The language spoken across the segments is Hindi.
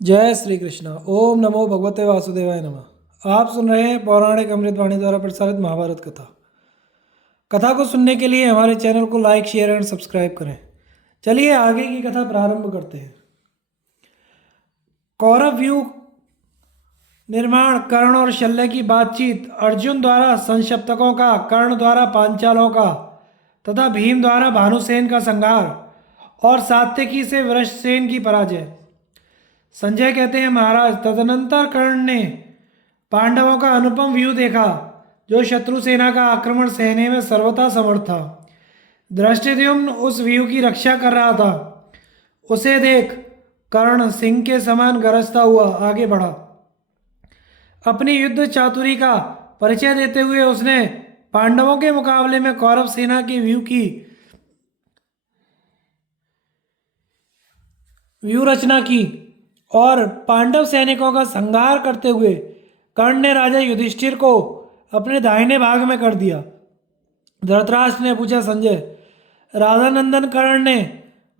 जय श्री कृष्ण। ओम नमो भगवते वासुदेवाय नमः। आप सुन रहे हैं पौराणिक अमृतवाणी द्वारा प्रसारित महाभारत कथा। कथा को सुनने के लिए हमारे चैनल को लाइक शेयर एंड सब्सक्राइब करें। चलिए आगे की कथा प्रारंभ करते हैं। कौरव व्यूह निर्माण, कर्ण और शल्य की बातचीत, अर्जुन द्वारा संक्षिप्तकों का, कर्ण द्वारा पांचालों का तथा भीम द्वारा भानुसेन का संहार और सात्यकी से वृषसेन की पराजय। संजय कहते हैं, महाराज, तदनंतर कर्ण ने पांडवों का अनुपम व्यू देखा, जो शत्रु सेना का आक्रमण सहने में सर्वथा समर्थ था। धृष्टद्युम्न उस व्यू की रक्षा कर रहा था। उसे देख कर्ण सिंह के समान गरजता हुआ आगे बढ़ा। अपनी युद्ध चातुरी का परिचय देते हुए उसने पांडवों के मुकाबले में कौरव सेना की व्यू रचना की और पांडव सैनिकों का संहार करते हुए कर्ण ने राजा युधिष्ठिर को अपने दाहिने भाग में कर दिया। धृतराष्ट्र ने पूछा, संजय, राधानंदन कर्ण ने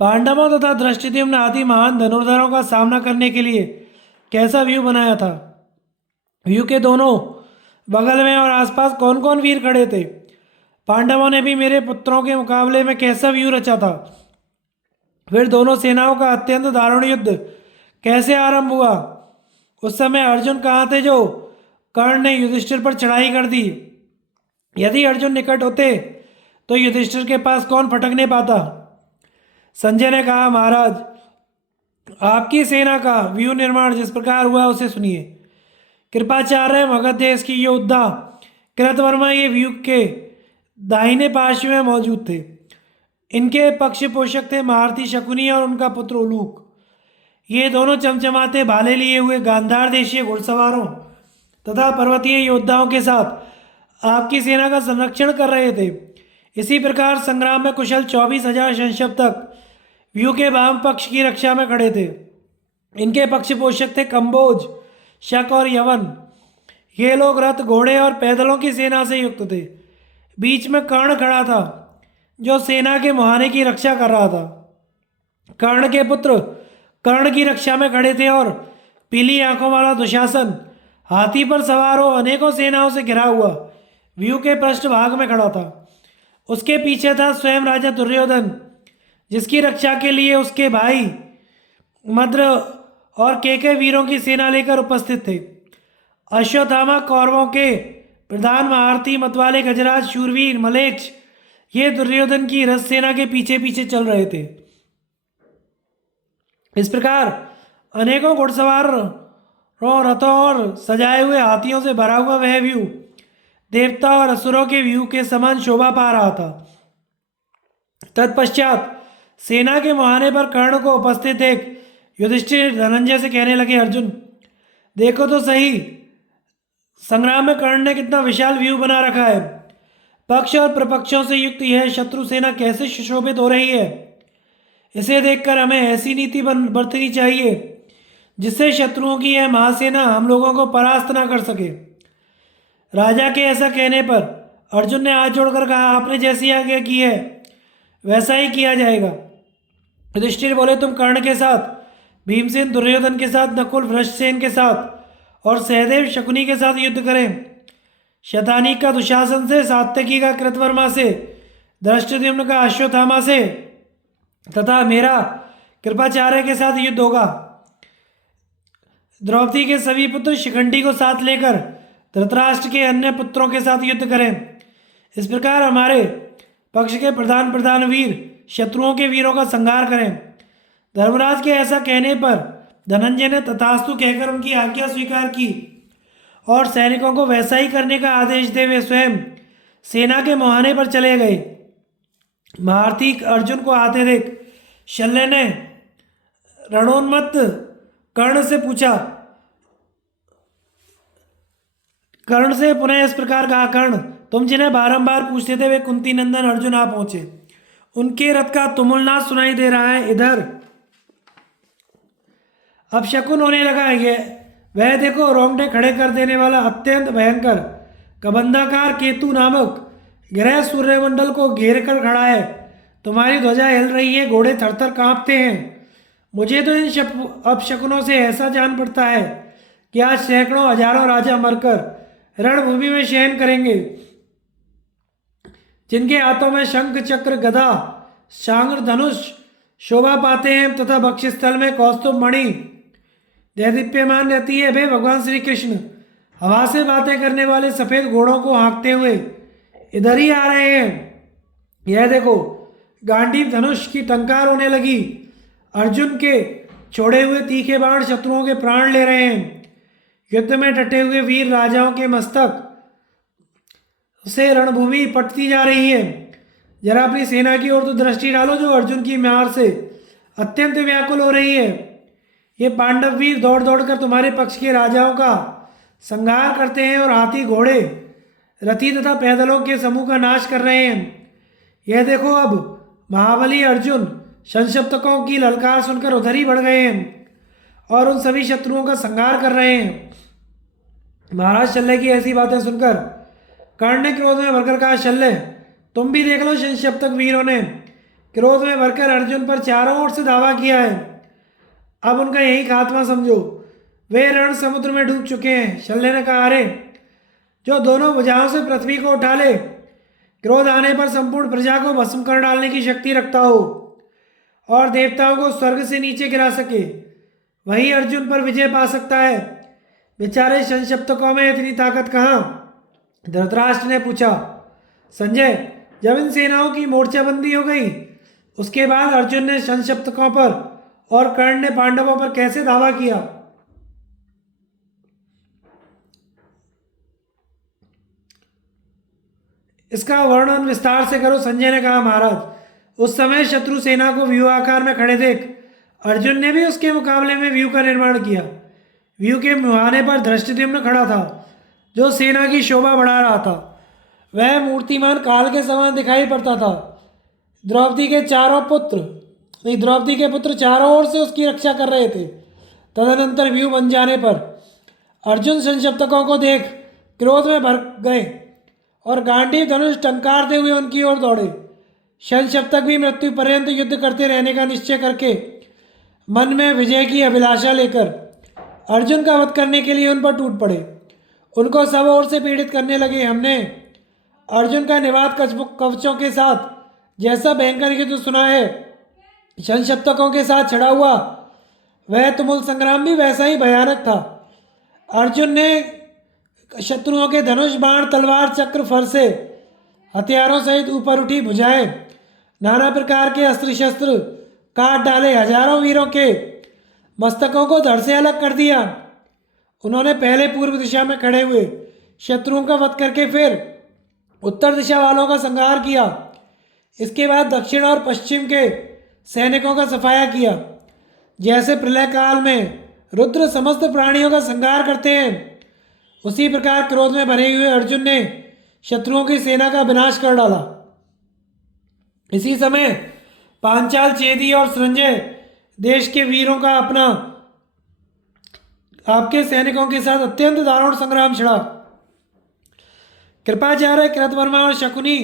पांडवों तथा धृष्टद्युम्न आदि महान धनुर्धरों का सामना करने के लिए कैसा व्यू बनाया था? व्यू के दोनों बगल में और आसपास कौन कौन वीर खड़े थे? पांडवों ने भी मेरे पुत्रों के मुकाबले में कैसा व्यू रचा था? फिर दोनों सेनाओं का अत्यंत दारुण युद्ध कैसे आरंभ हुआ? उस समय अर्जुन कहाँ थे जो कर्ण ने युधिष्ठिर पर चढ़ाई कर दी? यदि अर्जुन निकट होते तो युधिष्ठिर के पास कौन फटकने पाता? संजय ने कहा, महाराज, आपकी सेना का व्यू निर्माण जिस प्रकार हुआ उसे सुनिए। कृपाचार्य मगध देश की योद्धा कृतवर्मा ये व्यू के दाहिने पार्श्व में मौजूद थे। इनके पक्ष पोषक थे महारथी शकुनी और उनका पुत्र उलूक। ये दोनों चमचमाते भाले लिए हुए गांधार देशीय घुड़सवारों तथा पर्वतीय योद्धाओं के साथ आपकी सेना का संरक्षण कर रहे थे। इसी प्रकार संग्राम में कुशल 24,000 संक्षिप्तक व्यू के वाम पक्ष की रक्षा में खड़े थे। इनके पक्ष पोषक थे कंबोज, शक और यवन। ये लोग रथ, घोड़े और पैदलों की सेना से युक्त थे। बीच में कर्ण खड़ा था, जो सेना के मुहाने की रक्षा कर रहा था। कर्ण के पुत्र कर्ण की रक्षा में खड़े थे और पीली आंखों वाला दुशासन हाथी पर सवार हो अनेकों सेनाओं से घिरा हुआ व्यू के पृष्ठभाग में खड़ा था। उसके पीछे था स्वयं राजा दुर्योधन, जिसकी रक्षा के लिए उसके भाई मद्र और केके वीरों की सेना लेकर उपस्थित थे। अश्वत्थामा कौरवों के प्रधान महारथी मतवाले गजराज शूरवीर मलेच्छ ये दुर्योधन की रथ सेना के पीछे पीछे चल रहे थे। इस प्रकार अनेकों घुड़सवारों, रथों और सजाए हुए हाथियों से भरा हुआ वह व्यू देवता और असुरों के व्यू के समान शोभा पा रहा था। तत्पश्चात सेना के मुहाने पर कर्ण को उपस्थित देख युधिष्ठिर धनंजय से कहने लगे, अर्जुन, देखो तो सही, संग्राम में कर्ण ने कितना विशाल व्यू बना रखा है। पक्ष और प्रपक्षों से युक्त यह शत्रु सेना कैसे सुशोभित हो रही है। इसे देखकर हमें ऐसी नीति बरतनी चाहिए जिससे शत्रुओं की यह महासेना हम लोगों को परास्त ना कर सके। राजा के ऐसा कहने पर अर्जुन ने हाथ जोड़कर कहा, आपने जैसी आज्ञा की है वैसा ही किया जाएगा। युधिष्ठिर बोले, तुम कर्ण के साथ, भीमसेन दुर्योधन के साथ, नकुल वृषसेन के साथ और सहदेव शकुनी के साथ युद्ध करें। शतानी का दुशासन से, सात्यकी का कृतवर्मा से, धृष्टद्युम्न का अश्वत्थामा से तथा मेरा कृपाचार्य के साथ युद्ध होगा। द्रौपदी के सभी पुत्र शिखंडी को साथ लेकर धृतराष्ट्र के अन्य पुत्रों के साथ युद्ध करें। इस प्रकार हमारे पक्ष के प्रधान प्रधान वीर शत्रुओं के वीरों का संहार करें। धर्मराज के ऐसा कहने पर धनंजय ने तथास्तु कहकर उनकी आज्ञा स्वीकार की और सैनिकों को वैसा ही करने का आदेश दे वे स्वयं सेना के मुहाने पर चले गए। महारथी अर्जुन को आते देख शल्य ने रणोन्मत्त कर्ण से पूछा, कर्ण से पुनः इस प्रकार कहा, कर्ण, तुम जिन्हें बारंबार पूछते थे वे कुंती नंदन अर्जुन आ पहुंचे। उनके रथ का तुमुलनाद सुनाई दे रहा है। इधर अब शकुन होने लगा है। वह देखो, रोंगटे खड़े कर देने वाला अत्यंत भयंकर कबंधाकार केतु नामक ग्रह सूर्यमंडल को घेर कर खड़ा है। तुम्हारी ध्वजा हिल रही है, घोड़े थरथर कांपते हैं मुझे तो इन अपशकुनों से ऐसा जान पड़ता है कि आज सैकड़ों हजारों राजा मरकर रणभूमि में शयन करेंगे, जिनके हाथों में शंख चक्र गदा शांग्र धनुष शोभा पाते हैं तथा बक्षस्थल में कौस्तुभ मणि दैदीप्यमान रहती है। वे भगवान श्री कृष्ण हवा से बातें करने वाले सफेद घोड़ों को हाँकते हुए इधर ही आ रहे हैं। यह देखो, गांडीव धनुष की टंकार होने लगी। अर्जुन के छोड़े हुए तीखे बाण शत्रुओं के प्राण ले रहे हैं। युद्ध में डटे हुए वीर राजाओं के मस्तक से रणभूमि पटती जा रही है। जरा अपनी सेना की ओर तो दृष्टि डालो, जो अर्जुन की मार से अत्यंत व्याकुल हो रही है। ये पांडव वीर दौड़ दौड़ कर तुम्हारे पक्ष के राजाओं का संहार करते हैं और हाथी घोड़े रथी तथा पैदलों के समूह का नाश कर रहे हैं। यह देखो, अब महाबली अर्जुन संशप्तकों की ललकार सुनकर उधर ही बढ़ गए हैं और उन सभी शत्रुओं का संहार कर रहे हैं। महाराज शल्य की ऐसी बातें सुनकर कर्ण ने क्रोध में भरकर कहा, शल्य तुम भी देख लो, संशप्तक वीरों ने क्रोध में भरकर अर्जुन पर चारों ओर से दावा किया है। अब उनका यही खात्मा समझो, वे रण समुद्र में डूब चुके हैं। शल्य ने कहा, अरे जो दोनों भुजाओं से पृथ्वी को उठा ले, क्रोध आने पर संपूर्ण प्रजा को भस्म कर डालने की शक्ति रखता हो और देवताओं को स्वर्ग से नीचे गिरा सके, वही अर्जुन पर विजय पा सकता है। बेचारे संशप्तकों में इतनी ताकत कहाँ? धृतराष्ट्र ने पूछा। संजय, जब इन सेनाओं की मोर्चाबंदी हो गई, उसके बाद अर्जुन ने संशप्तकों पर और कर्ण ने पांडवों पर कैसे दावा किया? इसका वर्णन विस्तार से करो। संजय ने कहा, महाराज उस समय शत्रु सेना को व्यूहाकार में खड़े देख अर्जुन ने भी उसके मुकाबले में व्यूह का निर्माण किया। व्यूह के मुहाने पर धृष्टद्युम्न खड़ा था, जो सेना की शोभा बढ़ा रहा था। वह मूर्तिमान काल के समान दिखाई पड़ता था। द्रौपदी के पुत्र चारों ओर से उसकी रक्षा कर रहे थे। तदनंतर व्यूह बन जाने पर अर्जुन संशप्तकों को देख क्रोध में भर गए और गांडीव धनुष टंकारते हुए उनकी ओर दौड़े। संशप्तक भी मृत्यु पर्यंत युद्ध करते रहने का निश्चय करके मन में विजय की अभिलाषा लेकर अर्जुन का वध करने के लिए उन पर टूट पड़े। उनको सब ओर से पीड़ित करने लगे। हमने अर्जुन का निवात कवचों के साथ जैसा भयंकर युद्ध सुना है, संशप्तकों के साथ छड़ा हुआ वह तुमुल संग्राम भी वैसा ही भयानक था। अर्जुन ने शत्रुओं के धनुष बाण तलवार चक्र फरसे हथियारों सहित ऊपर उठी भुजाएं नाना प्रकार के अस्त्र शस्त्र काट डाले। हजारों वीरों के मस्तकों को धड़ से अलग कर दिया। उन्होंने पहले पूर्व दिशा में खड़े हुए शत्रुओं का वध करके फिर उत्तर दिशा वालों का संहार किया। इसके बाद दक्षिण और पश्चिम के सैनिकों का सफाया किया। जैसे प्रलय काल में रुद्र समस्त प्राणियों का संहार करते हैं, उसी प्रकार क्रोध में भरे हुए अर्जुन ने शत्रुओं की सेना का विनाश कर डाला। इसी समय पांचाल, चेदी और संजय देश के वीरों का आपके सैनिकों के साथ अत्यंत दारुण संग्राम छिड़ा। कृपाचार्य, कृतवर्मा और शकुनी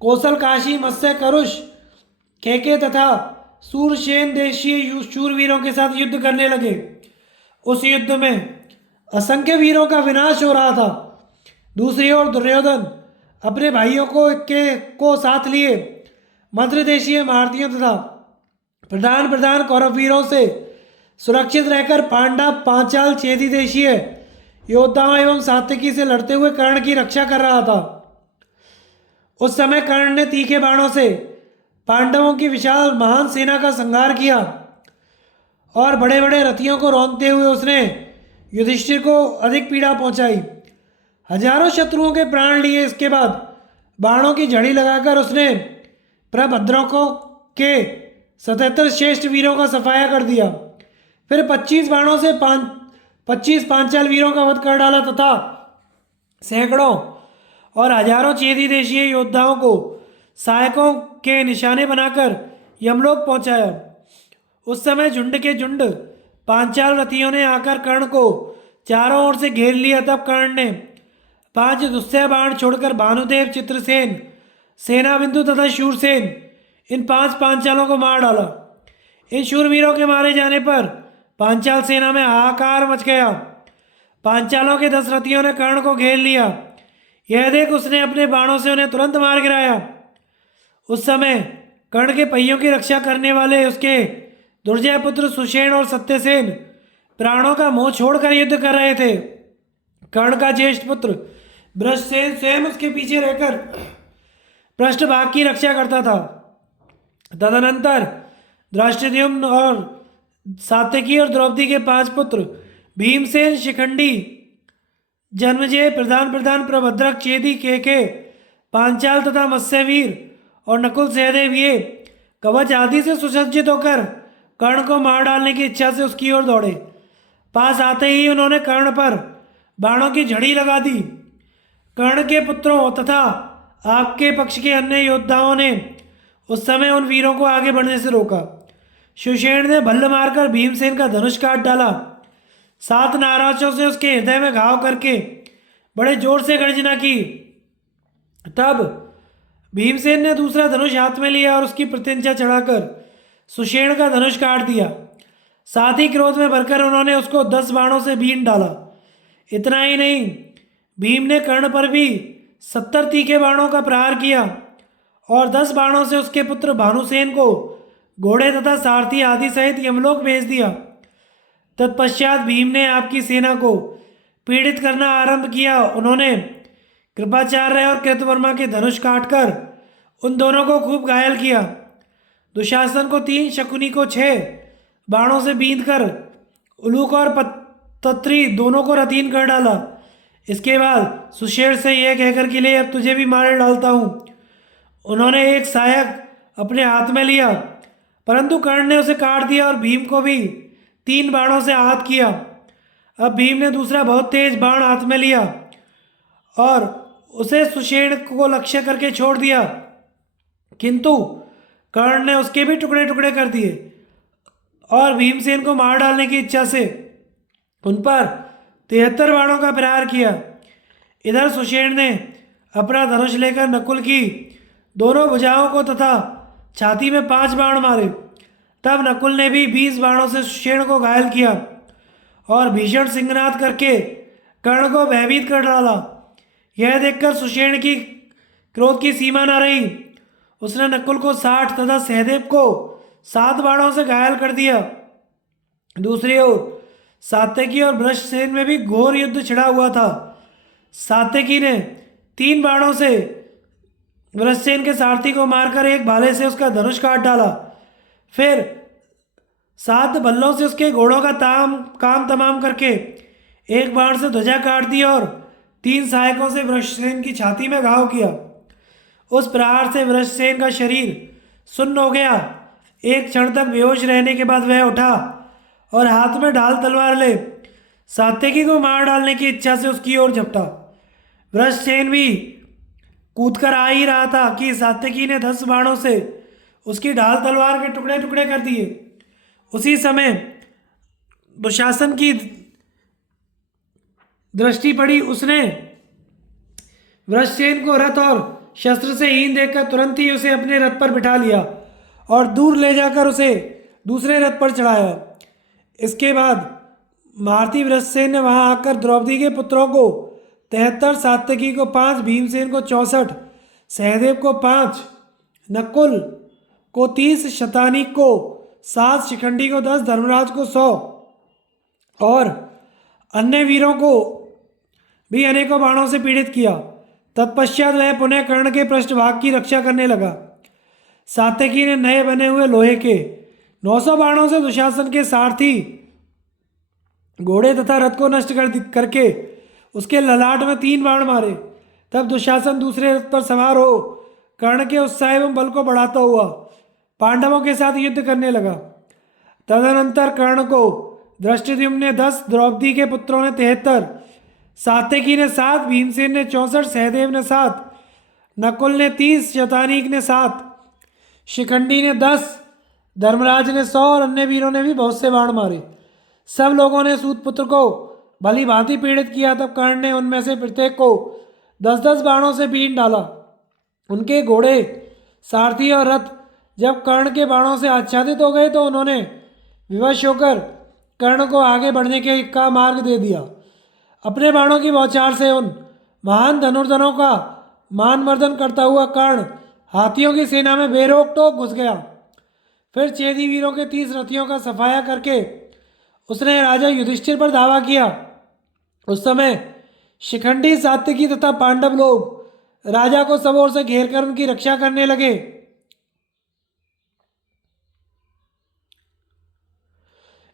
कौशल, काशी, मत्स्य, करुष, केके तथा सूरसेन देशीय शूरवीरों के साथ युद्ध करने लगे। उस युद्ध में असंख्य वीरों का विनाश हो रहा था। दूसरी ओर दुर्योधन अपने भाइयों को साथ लिए मद्र देशीय महारथियों तथा प्रधान कौरव वीरों से सुरक्षित रहकर पांडव, पांचाल, चेदी देशीय योद्धाओं एवं सात्विकी से लड़ते हुए कर्ण की रक्षा कर रहा था। उस समय कर्ण ने तीखे बाणों से पांडवों की विशाल महान सेना का संहार किया और बड़े बड़े रथियों को रौंदते हुए उसने युधिष्ठिर को अधिक पीड़ा पहुंचाई। हजारों शत्रुओं के प्राण लिए। इसके बाद बाणों की झड़ी लगाकर उसने प्रभद्रकों के 77 श्रेष्ठ वीरों का सफाया कर दिया। फिर 25 बाणों से 25 पांचाल वीरों का वध कर डाला तथा सैकड़ों और हजारों चेदी देशीय योद्धाओं को सहायकों के निशाने बनाकर यमलोक पहुंचाया। उस समय झुंड के झुंड पांचाल रथियों ने आकर कर्ण को चारों ओर से घेर लिया। तब कर्ण ने 5 दुस्सह बाण छोड़कर भानुदेव, चित्रसेन, सेनाबिंदु तथा शूरसेन इन 5 पांचालों को मार डाला। इन शूरवीरों के मारे जाने पर पांचाल सेना में हाहाकार मच गया। पांचालों के 10 रथियों ने कर्ण को घेर लिया। यह देख उसने अपने बाणों से उन्हें तुरंत मार गिराया। उस समय कर्ण के पहियों की रक्षा करने वाले उसके दुर्जय पुत्र सुषेण और सत्यसेन प्राणों का मोह छोड़कर युद्ध कर रहे थे। कर्ण का ज्येष्ठ पुत्र वृषसेन स्वयं उसके पीछे रहकर पृष्ठभाग की रक्षा करता था। तदनंतर धृष्टद्युम्न और सात्यकी और द्रौपदी के 5 पुत्र भीमसेन, शिखंडी, जन्मजय, प्रधान प्रभद्रक, चेदी, केके, पांचाल तथा मत्स्यवीर और नकुल, सहदेव ये कवच आदि से सुसज्जित होकर कर्ण को मार डालने की इच्छा से उसकी ओर दौड़े। पास आते ही उन्होंने कर्ण पर बाणों की झड़ी लगा दी। कर्ण के पुत्रों तथा आपके पक्ष के अन्य योद्धाओं ने उस समय उन वीरों को आगे बढ़ने से रोका। सुषेण ने भल्ल मारकर भीमसेन का धनुष काट डाला। 7 नाराजों से उसके हृदय में घाव करके बड़े जोर से गर्जना की। तब भीमसेन ने दूसरा धनुष हाथ में लिया और उसकी प्रत्यंचा चढ़ाकर सुषेण का धनुष काट दिया। साथ ही क्रोध में भरकर उन्होंने उसको 10 बाणों से बीन डाला। इतना ही नहीं, भीम ने कर्ण पर भी 70 तीखे बाणों का प्रहार किया और 10 बाणों से उसके पुत्र भानुसेन को घोड़े तथा सारथी आदि सहित यमलोक भेज दिया। तत्पश्चात भीम ने आपकी सेना को पीड़ित करना आरंभ किया। उन्होंने कृपाचार्य और कृतवर्मा के धनुष काटकर उन दोनों को खूब घायल किया। दुशासन को 3, शकुनी को 6 बाणों से बींधकर उलूक और तत्री दोनों को रतीन कर डाला। इसके बाद सुषेण से यह कहकर कि ले अब तुझे भी मार डालता हूँ, उन्होंने एक सहायक अपने हाथ में लिया, परंतु कर्ण ने उसे काट दिया और भीम को भी 3 बाणों से आहत किया। अब भीम ने दूसरा बहुत तेज बाण हाथ में लिया और उसे सुषेण को लक्ष्य करके छोड़ दिया, किंतु कर्ण ने उसके भी टुकड़े टुकड़े कर दिए और भीमसेन को मार डालने की इच्छा से उन पर 73 बाणों का प्रहार किया। इधर सुषेण ने अपना धनुष लेकर नकुल की दोनों भुजाओं को तथा छाती में 5 बाण मारे। तब नकुल ने भी 20 बाणों से सुषेण को घायल किया और भीषण सिंहनाद करके कर्ण को भयभीत कर डाला। यह देखकर सुषेण की क्रोध की सीमा न रही। उसने नकुल को 60 तथा सहदेव को 7 बाणों से घायल कर दिया। दूसरी ओर सात्यकी और वृषसेन में भी घोर युद्ध छिड़ा हुआ था। सात्यकी ने 3 बाणों से वृषसेन के सारथी को मारकर एक भाले से उसका धनुष काट डाला। फिर 7 भल्लों से उसके घोड़ों का काम तमाम करके एक बाण से ध्वजा काट दी और 3 सहायकों से वृषसेन की छाती में घाव किया। उस प्रहार से वृषसेन का शरीर सुन्न हो गया। एक क्षण तक बेहोश रहने के बाद वह उठा और हाथ में ढाल तलवार ले सात्यकी को मार डालने की इच्छा से उसकी ओर झपटा। वृषसेन भी कूदकर आ ही रहा था कि सात्यकी ने 10 बाणों से उसकी ढाल तलवार के टुकड़े टुकड़े कर दिए। उसी समय दुशासन की दृष्टि पड़ी। उसने वृषसेन को रथ और शस्त्र से हीन देखकर तुरंत ही उसे अपने रथ पर बिठा लिया और दूर ले जाकर उसे दूसरे रथ पर चढ़ाया। इसके बाद महारथी वृषसेन ने वहां आकर द्रौपदी के पुत्रों को 73, सात्यकी को 5, भीमसेन को 64, सहदेव को 5, नकुल को 30, शतानीक को 7, शिखंडी को 10, धर्मराज को 100 और अन्य वीरों को भी अनेकों बाणों से पीड़ित किया। तत्पश्चात वह पुनः कर्ण के पृष्ठभाग की रक्षा करने लगा। सात्यकी ने नए बने हुए लोहे के 900 बाणों से दुशासन के सारथी, घोड़े तथा रथ को नष्ट करके उसके ललाट में 3 बाण मारे। तब दुशासन दूसरे रथ पर सवार हो कर्ण के उत्साह एवं बल को बढ़ाता हुआ पांडवों के साथ युद्ध करने लगा। तदनंतर कर्ण को धृष्टद्युम्न ने 10, द्रौपदी के पुत्रों ने 73, सात्यकी ने 7, भीमसेन ने 64, सहदेव ने 7, नकुल ने 30, शतानीक ने 7, शिखंडी ने 10, धर्मराज ने 100 और अन्य वीरों ने भी बहुत से बाण मारे। सब लोगों ने सूतपुत्र को भली भांति पीड़ित किया। तब कर्ण ने उनमें से प्रत्येक को 10-10 बाणों से बीन डाला। उनके घोड़े, सारथी और रथ जब कर्ण के बाणों से आच्छादित हो गए तो उन्होंने विवश होकर कर्ण को आगे बढ़ने के का मार्ग दे दिया। अपने बाणों की बौछार से उन महान धनुर्धरों का मानमर्दन करता हुआ कर्ण हाथियों की सेना में बेरोक टोक घुस गया। फिर चेदी वीरों के 30 रथियों का सफाया करके उसने राजा युधिष्ठिर पर धावा किया। उस समय शिखंडी, सात्यकी तथा पांडव लोग राजा को सब ओर से घेर कर उनकी रक्षा करने लगे।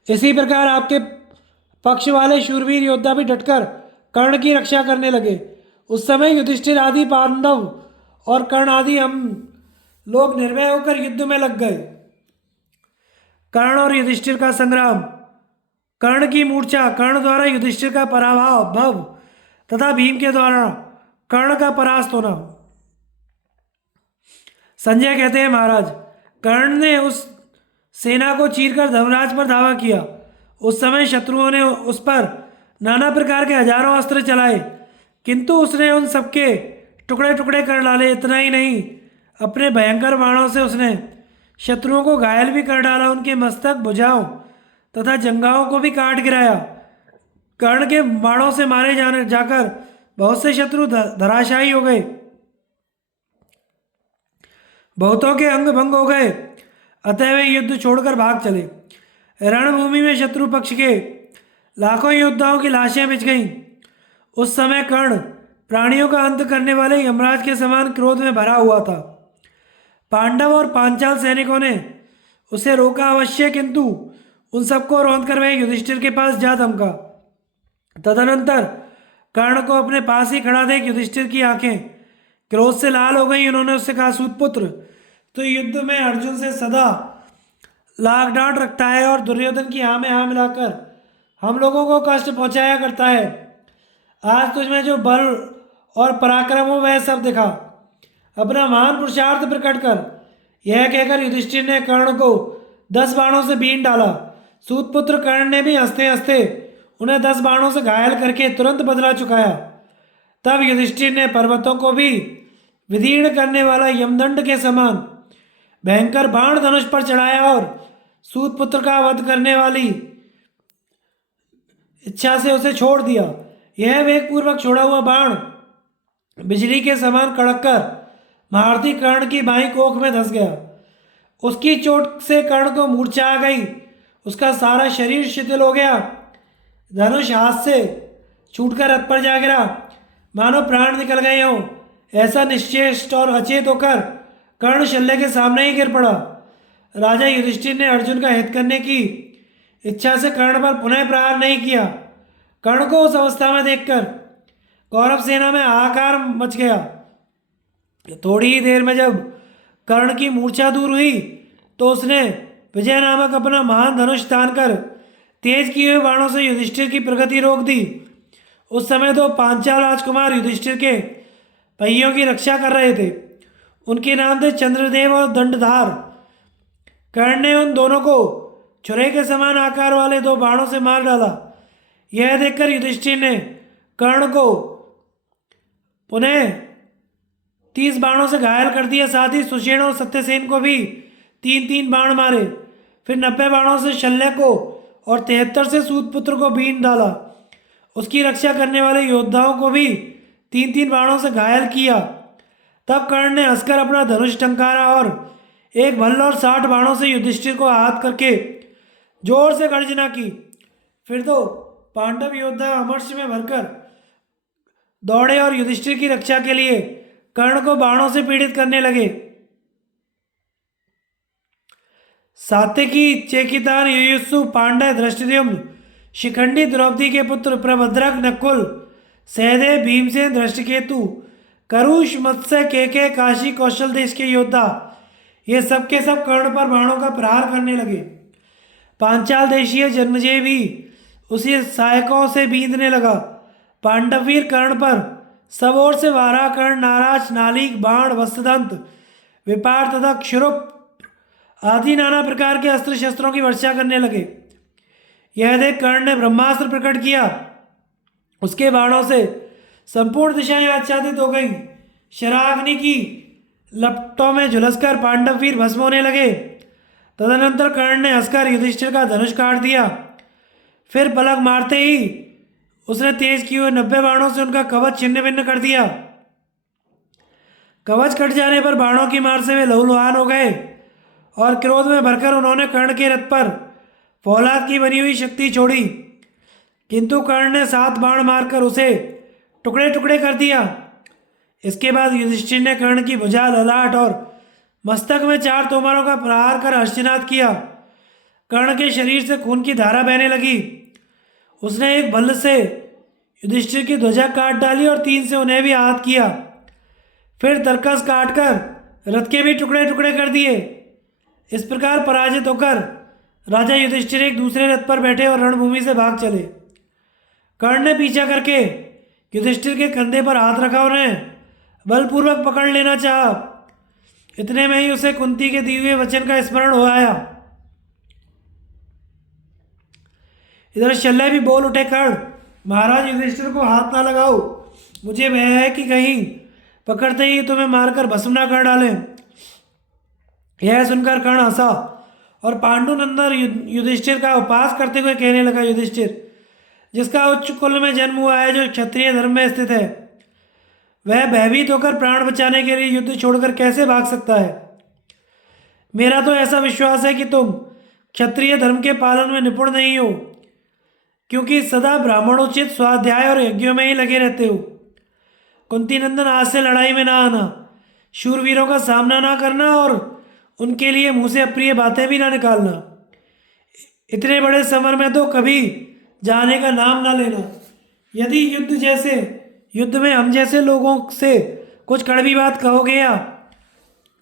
इसी प्रकार आपके पक्ष वाले शूरवीर योद्धा भी डटकर कर्ण की रक्षा करने लगे। उस समय युधिष्ठिर आदि पांडव और कर्ण आदि हम लोग निर्भय होकर युद्ध में लग गए। कर्ण और युधिष्ठिर का संग्राम। कर्ण की मूर्छा, कर्ण द्वारा युधिष्ठिर का पराभव भव तथा भीम के द्वारा कर्ण का परास्त होना। संजय कहते हैं, महाराज कर्ण ने उस सेना को चीरकर धर्मराज पर धावा किया। उस समय शत्रुओं ने उस पर नाना प्रकार के हजारों अस्त्र चलाए, किंतु उसने उन सबके टुकड़े टुकड़े कर डाले। इतना ही नहीं, अपने भयंकर बाणों से उसने शत्रुओं को घायल भी कर डाला। उनके मस्तक, भुजाओं तथा जंघाओं को भी काट गिराया। कर्ण के बाणों से मारे जाने जाकर बहुत से शत्रु धराशायी हो गए, बहुतों के अंग भंग हो गए। अतः वे युद्ध छोड़कर भाग चले। रणभूमि में शत्रु पक्ष के लाखों योद्धाओं की लाशें बिछ गईं। उस समय कर्ण प्राणियों का अंत करने वाले यमराज के समान क्रोध में भरा हुआ था। पांडव और पांचाल सैनिकों ने उसे रोका अवश्य, किंतु उन सबको रौंद कर वह युधिष्ठिर के पास जा धमका। तदनंतर कर्ण को अपने पास ही खड़ा देख युधिष्ठिर की आंखें क्रोध से लाल हो गई। उन्होंने उससे कहा, सूतपुत्र, तो युद्ध में अर्जुन से सदा लाग डांट रखता है और दुर्योधन की हाँ में हाँ मिलाकर हम लोगों को कष्ट पहुंचाया करता है। आज तुझमें जो बल और पराक्रम हो वह सब दिखा, अपना महान पुरुषार्थ प्रकट कर। यह कहकर युधिष्ठिर ने कर्ण को 10 बाणों से बीन डाला। सूतपुत्र कर्ण ने भी हंसते हंसते उन्हें 10 बाणों से घायल करके तुरंत बदला चुकाया। तब युधिष्ठिर ने पर्वतों को भी विदीर्ण करने वाला यमदंड के समान भयंकर बाण धनुष पर चढ़ाया और सूतपुत्र का वध करने वाली इच्छा से उसे छोड़ दिया। यह वेगपूर्वक छोड़ा हुआ बाण बिजली के समान कड़क कर महारथी कर्ण की बाईं कोख में धंस गया। उसकी चोट से कर्ण को मूर्छा आ गई, उसका सारा शरीर शिथिल हो गया। धनुष हाथ से छूटकर रथ पर जा गिरा, मानो प्राण निकल गए हों। ऐसा निश्चेष्ट और अचेत होकर कर्ण शल्य के सामने ही गिर पड़ा। राजा युधिष्ठिर ने अर्जुन का हित करने की इच्छा से कर्ण पर पुनः प्रहार नहीं किया। कर्ण को उस अवस्था में देखकर कौरव सेना में हाहाकार मच गया। थोड़ी ही देर में जब कर्ण की मूर्छा दूर हुई तो उसने विजय नामक अपना महान धनुष तान कर तेज किए हुए बाणों से युधिष्ठिर की प्रगति रोक दी। उस समय तो पांचाल राजकुमार युधिष्ठिर के पहियों की रक्षा कर रहे थे। उनके नाम थे चंद्रदेव और दंडधार। कर्ण ने उन दोनों को छुरे के समान आकार वाले 2 बाणों से मार डाला। यह देखकर युधिष्ठिर ने कर्ण को पुनः 30 बाणों से घायल कर दिया। साथ ही सुषेण और सत्यसेन को भी 3-3 बाण मारे। फिर 90 बाणों से शल्य को और 73 से सूतपुत्र को बीन डाला। उसकी रक्षा करने वाले योद्धाओं को भी 3-3 बाणों से घायल किया। तब कर्ण ने हंसकर अपना धनुष टंकारा और एक भल्ल और 60 बाणों से युधिष्ठिर को आहत करके जोर से गर्जना की। फिर तो पांडव योद्धा अमर्ष में भरकर दौड़े और युधिष्ठिर की रक्षा के लिए कर्ण को बाणों से पीड़ित करने लगे। सात्यकी, चेकितान, युयुत्सु, पांडव, धृष्टद्युम्न, शिखंडी, द्रौपदी के पुत्र प्रभद्रक, नकुल, सहदेव, भीमसेन, धृष्टकेतु, करुष, मत्स्य, केके, काशी, कौशल देश के योद्धा ये सब के सब कर्ण पर बाणों का प्रहार करने लगे। पांचाल देशीय जन्मजय भी उसी सहायकों से बींधने लगा। पांडववीर कर्ण पर सब ओर से वारा, कर्ण, नाराज, नालीक, बाण, वस्त्रदंत, विपार तथा क्षुरुप आदि नाना प्रकार के अस्त्र शस्त्रों की वर्षा करने लगे। यह देख कर्ण ने ब्रह्मास्त्र प्रकट किया। उसके बाणों से संपूर्ण दिशाएं आच्छादित हो गईं। शराग्नि की लपटों में झुलसकर पांडव वीर भस्म होने लगे। तदनंतर कर्ण ने हंसकर युधिष्ठिर का धनुष काट दिया। फिर पलक मारते ही उसने तेज किए हुए 90 बाणों से उनका कवच छिन्न भिन्न कर दिया। कवच कट जाने पर बाणों की मार से वे लहूलुहान हो गए और क्रोध में भरकर उन्होंने कर्ण के रथ पर फौलाद की बनी हुई शक्ति छोड़ी, किंतु कर्ण ने 7 बाण मारकर उसे टुकड़े टुकड़े कर दिया। इसके बाद युधिष्ठिर ने कर्ण की भुजा, ललाट और मस्तक में 4 तोमरों का प्रहार कर हर्षनाद किया। कर्ण के शरीर से खून की धारा बहने लगी। उसने एक बल्ल से युधिष्ठिर की ध्वजा काट डाली और 3 से उन्हें भी आहत किया। फिर तरकस काटकर रथ के भी टुकड़े टुकड़े कर दिए। इस प्रकार पराजित होकर राजा युधिष्ठिर एक दूसरे रथ पर बैठे और रणभूमि से भाग चले। कर्ण ने पीछा करके युधिष्ठिर के कंधे पर हाथ रखा और उन्हें बलपूर्वक पकड़ लेना चाहा। इतने में ही उसे कुंती के दिए हुए वचन का स्मरण हो आया। इधर शल्य भी बोल उठे, कर्ण महाराज युधिष्ठिर को हाथ ना लगाओ, मुझे भय है कि कहीं पकड़ते ही तुम्हें मारकर भस्म ना कर डालें। यह सुनकर कर्ण हंसा और पांडुनंदन युधिष्ठिर का उपास करते हुए कहने लगा, युधिष्ठिर जिसका उच्च कुल में जन्म हुआ है, जो क्षत्रिय धर्म में स्थित है, वह भयभीत होकर प्राण बचाने के लिए युद्ध छोड़कर कैसे भाग सकता है। मेरा तो ऐसा विश्वास है कि तुम क्षत्रिय धर्म के पालन में निपुण नहीं हो, क्योंकि सदा ब्राह्मणोचित स्वाध्याय और यज्ञों में ही लगे रहते हो। कुंती नंदन, आज से लड़ाई में ना आना, शूरवीरों का सामना ना करना और उनके लिए मुंह से अप्रिय बातें भी ना निकालना। इतने बड़े समर में तो कभी जाने का नाम ना लेना। यदि युद्ध में हम जैसे लोगों से कुछ कड़वी बात कहोगे या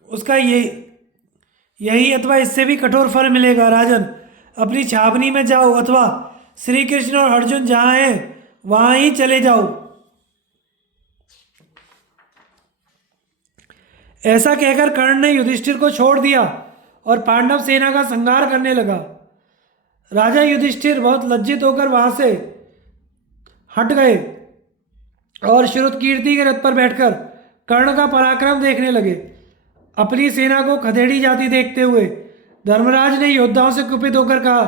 उसका यही अथवा इससे भी कठोर फल मिलेगा। राजन, अपनी छावनी में जाओ अथवा श्री कृष्ण और अर्जुन जहाँ हैं वहाँ ही चले जाओ। ऐसा कहकर कर्ण ने युधिष्ठिर को छोड़ दिया और पांडव सेना का संहार करने लगा। राजा युधिष्ठिर बहुत लज्जित होकर वहां से हट गए और श्रुतकीर्ति के रथ पर बैठकर कर्ण का पराक्रम देखने लगे। अपनी सेना को खदेड़ी जाती देखते हुए धर्मराज ने योद्धाओं से कुपित होकर कहा,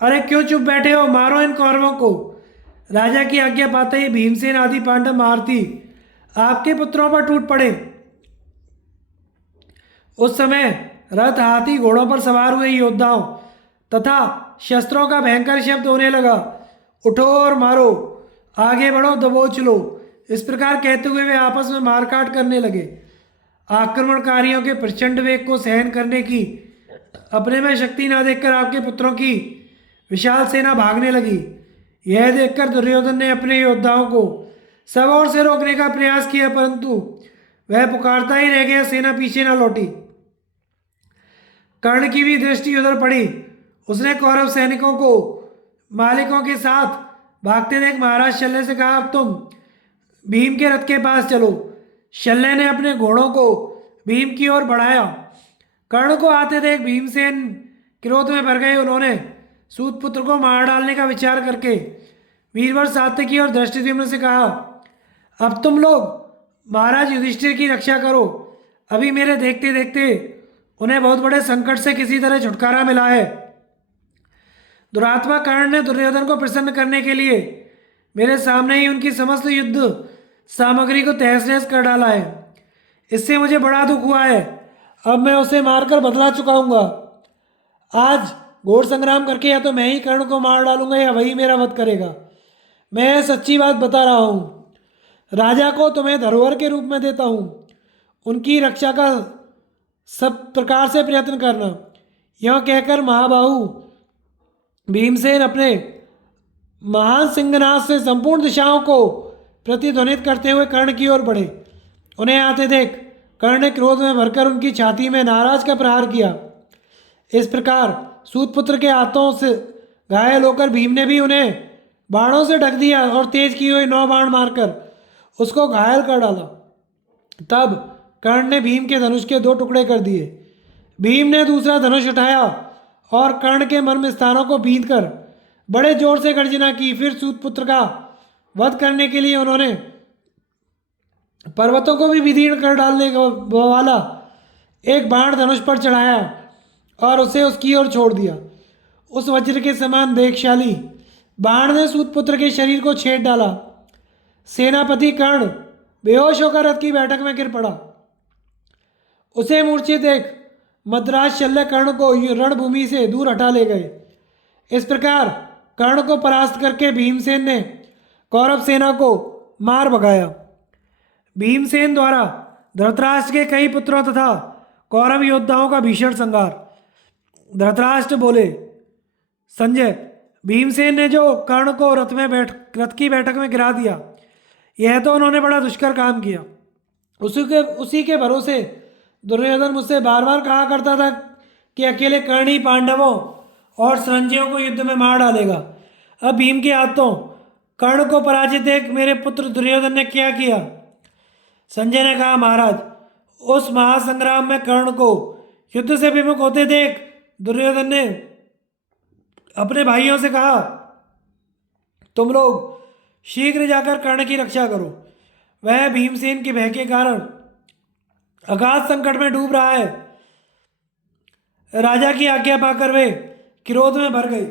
अरे क्यों चुप बैठे हो, मारो इन कौरवों को। राजा की आज्ञा पाते ही भीमसेन आदि पांडव महारथी आपके पुत्रों पर टूट पड़े। उस समय रथ, हाथी, घोड़ों पर सवार हुए योद्धाओं तथा शस्त्रों का भयंकर शब्द होने लगा। उठो और मारो, आगे बढ़ो, दबोच लो। इस प्रकार कहते हुए वे आपस में मारकाट करने लगे। आक्रमणकारियों के प्रचंड वेग को सहन करने की अपने में शक्ति न देखकर आपके पुत्रों की विशाल सेना भागने लगी। यह देखकर दुर्योधन ने अपने योद्धाओं को सब ओर से रोकने का प्रयास किया, परंतु वह पुकारता ही रह गया, सेना पीछे न लौटी। कर्ण की भी दृष्टि उधर पड़ी। उसने कौरव सैनिकों को मालिकों के साथ भागते देख महाराज शल्य से कहा, अब तुम भीम के रथ के पास चलो। शल्य ने अपने घोड़ों को भीम की ओर बढ़ाया। कर्ण को आते देख भीमसेन क्रोध में भर गए। उन्होंने सूतपुत्र को मार डालने का विचार करके वीरवर सात्यकी और धृष्टद्युम्न से कहा, अब तुम लोग महाराज युधिष्ठिर की रक्षा करो। अभी मेरे देखते देखते उन्हें बहुत बड़े संकट से किसी तरह छुटकारा मिला है। दुरात्मा कर्ण ने दुर्योधन को प्रसन्न करने के लिए मेरे सामने ही उनकी समस्त युद्ध सामग्री को तहस नहस कर डाला है। इससे मुझे बड़ा दुख हुआ है। अब मैं उसे मारकर बदला चुकाऊंगा। आज घोर संग्राम करके या तो मैं ही कर्ण को मार डालूंगा या वही मेरा वध करेगा। मैं सच्ची बात बता रहा हूँ। राजा को तुम्हें धरोहर के रूप में देता हूँ। उनकी रक्षा का सब प्रकार से प्रयत्न करना। यह कहकर महाबाहु भीमसेन अपने महान सिंहनाद से संपूर्ण दिशाओं को प्रतिध्वनित करते हुए कर्ण की ओर बढ़े। उन्हें आते देख कर्ण ने क्रोध में भरकर उनकी छाती में नाराज का प्रहार किया। इस प्रकार सूतपुत्र के हाथों से घायल होकर भीम ने भी उन्हें बाणों से ढक दिया और तेज की हुई 9 बाण मारकर उसको घायल कर डाला। तब कर्ण ने भीम के धनुष के 2 टुकड़े कर दिए। भीम ने दूसरा धनुष उठाया और कर्ण के मर्म स्थानों को बींध कर बड़े जोर से गर्जना की। फिर सूतपुत्र का वध करने के लिए उन्होंने पर्वतों को भी विदीर्ण कर डालने वाला एक बाण धनुष पर चढ़ाया और उसे उसकी ओर छोड़ दिया। उस वज्र के समान वेगशाली बाण ने सूतपुत्र के शरीर को छेद डाला। सेनापति कर्ण बेहोश होकर रथ की बैठक में गिर पड़ा। उसे मूर्छित देख मद्रास शल्य कर्ण को रणभूमि से दूर हटा ले गए। इस प्रकार कर्ण को परास्त करके भीमसेन ने कौरव सेना को मार भगाया। भीमसेन द्वारा धृतराष्ट्र के कई पुत्रों तथा कौरव योद्धाओं का भीषण संहार। धृतराष्ट्र बोले, संजय, भीमसेन ने जो कर्ण को रथ की बैठक में गिरा दिया, यह तो उन्होंने बड़ा दुष्कर काम किया। उसी के भरोसे दुर्योधन मुझसे बार बार कहा करता था कि अकेले कर्ण ही पांडवों और संजयों को युद्ध में मार डालेगा। अब भीम के हाथों कर्ण को पराजित देख मेरे पुत्र दुर्योधन ने क्या किया? संजय ने कहा, महाराज, उस महासंग्राम में कर्ण को युद्ध से विमुख होते देख दुर्योधन ने अपने भाइयों से कहा, तुम लोग शीघ्र जाकर कर्ण की रक्षा करो। वह भीमसेन के भय के कारण अगाध संकट में डूब रहा है। राजा की आज्ञा पाकर वे क्रोध में भर गए।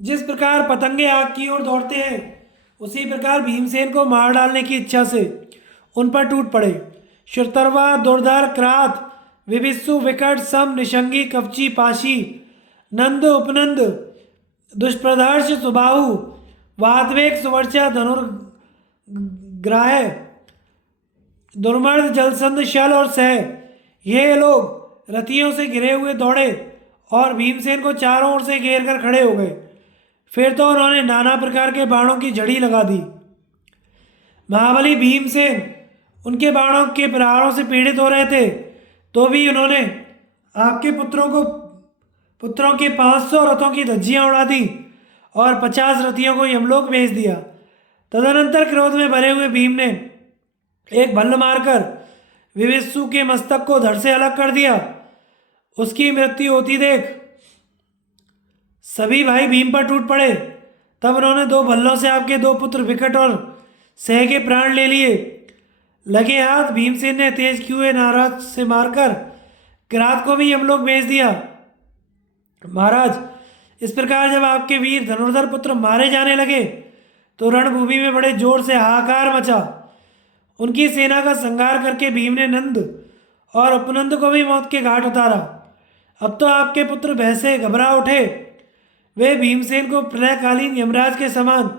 जिस प्रकार पतंगे आग की ओर दौड़ते हैं, उसी प्रकार भीमसेन को मार डालने की इच्छा से उन पर टूट पड़े। शुरतर्वा, दुर्धर, क्रात, विभिषु, विकट, सम, निशंगी, कवची, पाशी, नंद, उपनंद, दुष्प्रदर्श, सुबाहु, वातवेग, सुवर्चा, धनुर्ग्राह, दुर्मर्द, जलसंध, शल और सह, ये लोग रथियों से घिरे हुए दौड़े और भीमसेन को चारों ओर से घेर कर खड़े हो गए। फिर तो उन्होंने नाना प्रकार के बाणों की झड़ी लगा दी। महाबली भीमसेन उनके बाणों के प्रहारों से पीड़ित हो रहे थे, तो भी उन्होंने आपके पुत्रों के 500 रथों की धज्जियां उड़ा दी और 50 रथियों को यमलोक भेज दिया। तदनंतर क्रोध में भरे हुए भीम ने एक भल्ल मारकर विविषु के मस्तक को धड़ से अलग कर दिया। उसकी मृत्यु होती देख सभी भाई भीम पर टूट पड़े। तब उन्होंने 2 भल्लों से आपके 2 पुत्र विकट और सह के प्राण ले लिए। लगे हाथ भीमसेन ने तेज किए नाराज से मारकर किरात को भी यमलोक भेज दिया। महाराज, इस प्रकार जब आपके वीर धनुर्धर पुत्र मारे जाने लगे, तो रणभूमि में बड़े जोर से हाहाकार मचा। उनकी सेना का संहार करके भीम ने नंद और उपनंद को भी मौत के घाट उतारा। अब तो आपके पुत्र भय से घबरा उठे। वे भीमसेन को प्रलयकालीन यमराज के समान